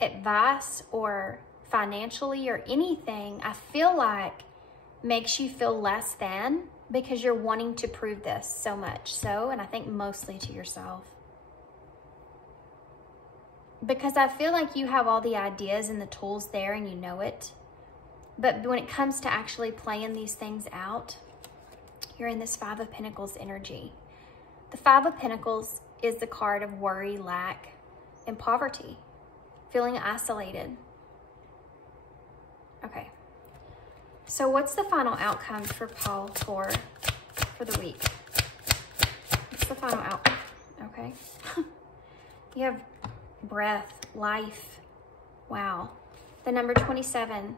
advice or financially or anything, I feel like makes you feel less than, because you're wanting to prove this so much. So, and I think mostly to yourself. Because I feel like you have all the ideas and the tools there and you know it. But when it comes to actually playing these things out, you're in this Five of Pentacles energy. The Five of Pentacles is the card of worry, lack, and poverty. Feeling isolated. Okay. So what's the final outcome for pile four for the week? What's the final outcome? Okay. You have breath, life. Wow. The number 27.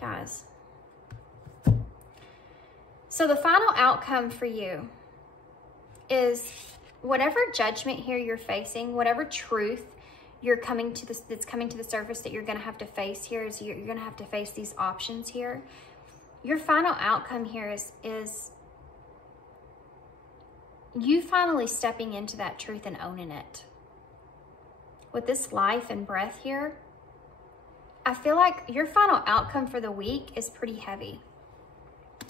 Guys. So the final outcome for you is whatever judgment here you're facing, whatever truth you're coming to this, that's coming to the surface that you're going to have to face here, is you're going to have to face these options here. Your final outcome here is you finally stepping into that truth and owning it. With this life and breath here, I feel like your final outcome for the week is pretty heavy.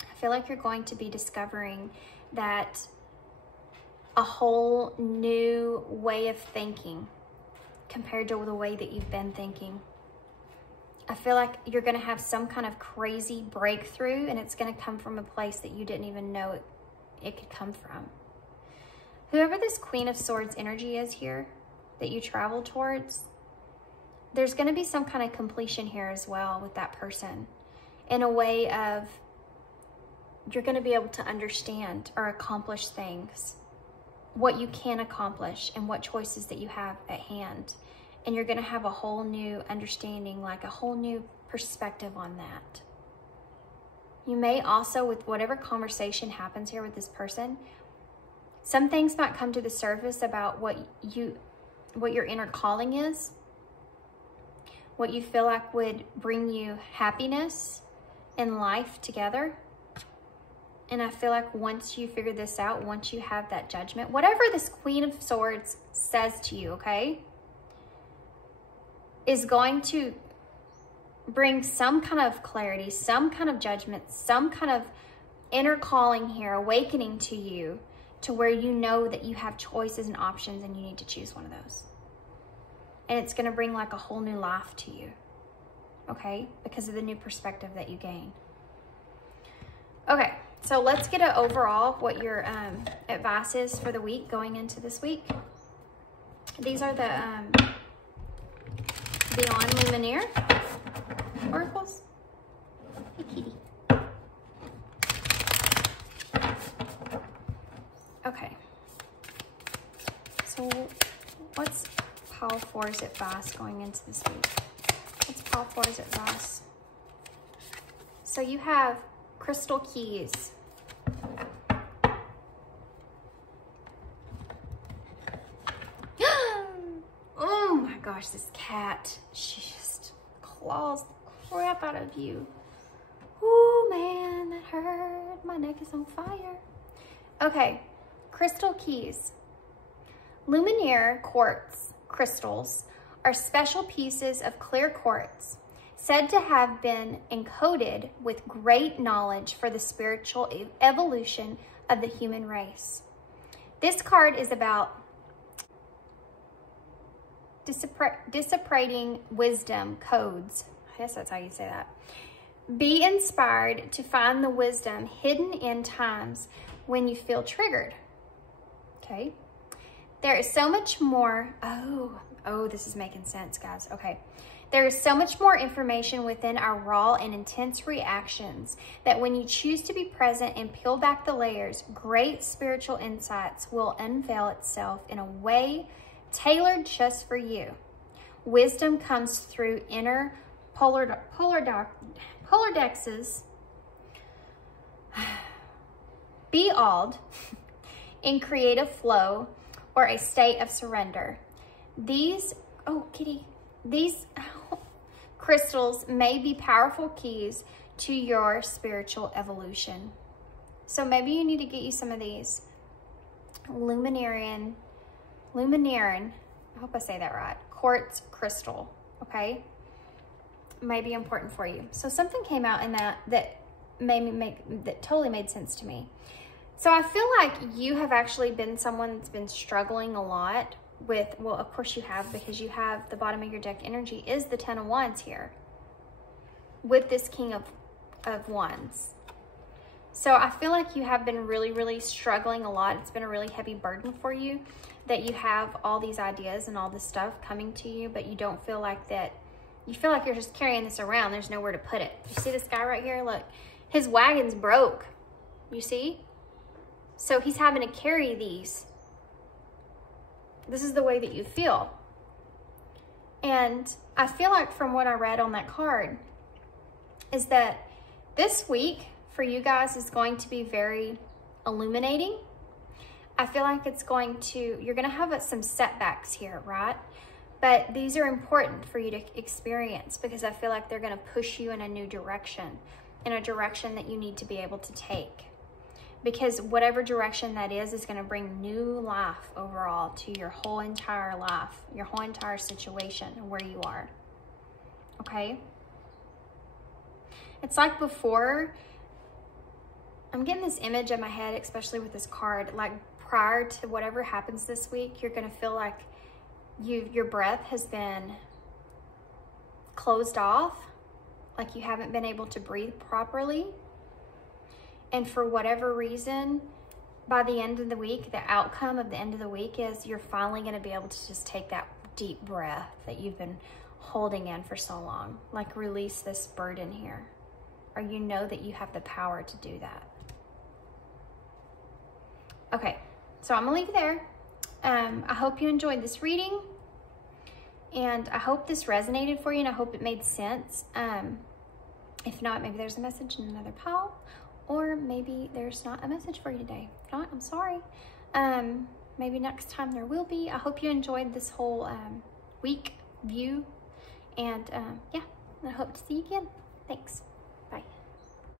I feel like you're going to be discovering that a whole new way of thinking compared to the way that you've been thinking. I feel like you're going to have some kind of crazy breakthrough, and it's going to come from a place that you didn't even know it could come from. Whoever this Queen of Swords energy is here that you travel towards, there's going to be some kind of completion here as well with that person, in a way of you're going to be able to understand or accomplish things, what you can accomplish and what choices that you have at hand. And you're going to have a whole new understanding, like a whole new perspective on that. You may also, with whatever conversation happens here with this person, some things might come to the surface about what your inner calling is, what you feel like would bring you happiness in life together. And I feel like once you figure this out, once you have that judgment, whatever this Queen of Swords says to you, okay, is going to bring some kind of clarity, some kind of judgment, some kind of inner calling here, awakening to you, to where you know that you have choices and options and you need to choose one of those. And it's going to bring like a whole new life to you, okay, because of the new perspective that you gain. Okay, So let's get an overall what your advice is for the week going into this week. These are the Beyond Luminaire oracles. Hey, kitty. Okay. So what's Pile 4's advice going into this week? What's Pile 4's advice? So you have crystal keys. Oh my gosh, this cat, she just claws the crap out of you. Oh man, that hurt. My neck is on fire. Okay, crystal keys. Luminaire quartz crystals are special pieces of clear quartz said to have been encoded with great knowledge for the spiritual evolution of the human race. This card is about dissipating wisdom codes. I guess that's how you say that. Be inspired to find the wisdom hidden in times when you feel triggered. Okay. There is so much more. Oh, this is making sense, guys. Okay. There is so much more information within our raw and intense reactions that when you choose to be present and peel back the layers, great spiritual insights will unveil itself in a way tailored just for you. Wisdom comes through inner polar dexes. Be awed in creative flow or a state of surrender. These crystals may be powerful keys to your spiritual evolution. So maybe you need to get you some of these. Luminaire, I hope I say that right, quartz crystal, okay? May be important for you. So something came out in that totally made sense to me. So I feel like you have actually been someone that's been struggling a lot with, well, of course you have, because you have the bottom of your deck energy is the 10 of Wands here with this King of Wands. So I feel like you have been really, really struggling a lot. It's been a really heavy burden for you that you have all these ideas and all this stuff coming to you, but you don't feel like that. You feel like you're just carrying this around. There's nowhere to put it. You see this guy right here? Look, his wagon's broke. You see? So he's having to carry these. This is the way that you feel. And I feel like from what I read on that card is that this week for you guys is going to be very illuminating. I feel like it's going to, you're going to have some setbacks here, right? But these are important for you to experience because I feel like they're going to push you in a new direction, in a direction that you need to be able to take. Because whatever direction that is going to bring new life overall to your whole entire life, your whole entire situation and where you are. Okay? It's like before, I'm getting this image in my head, especially with this card, like prior to whatever happens this week, you're going to feel like your breath has been closed off, like you haven't been able to breathe properly. And for whatever reason, by the end of the week, the outcome of the end of the week is you're finally going to be able to just take that deep breath that you've been holding in for so long. Like release this burden here. Or you know that you have the power to do that. Okay, so I'm going to leave you there. I hope you enjoyed this reading. And I hope this resonated for you and I hope it made sense. If not, maybe there's a message in another pile. Or maybe there's not a message for you today. If not, I'm sorry. Maybe next time there will be. I hope you enjoyed this whole week view. And yeah, I hope to see you again. Thanks.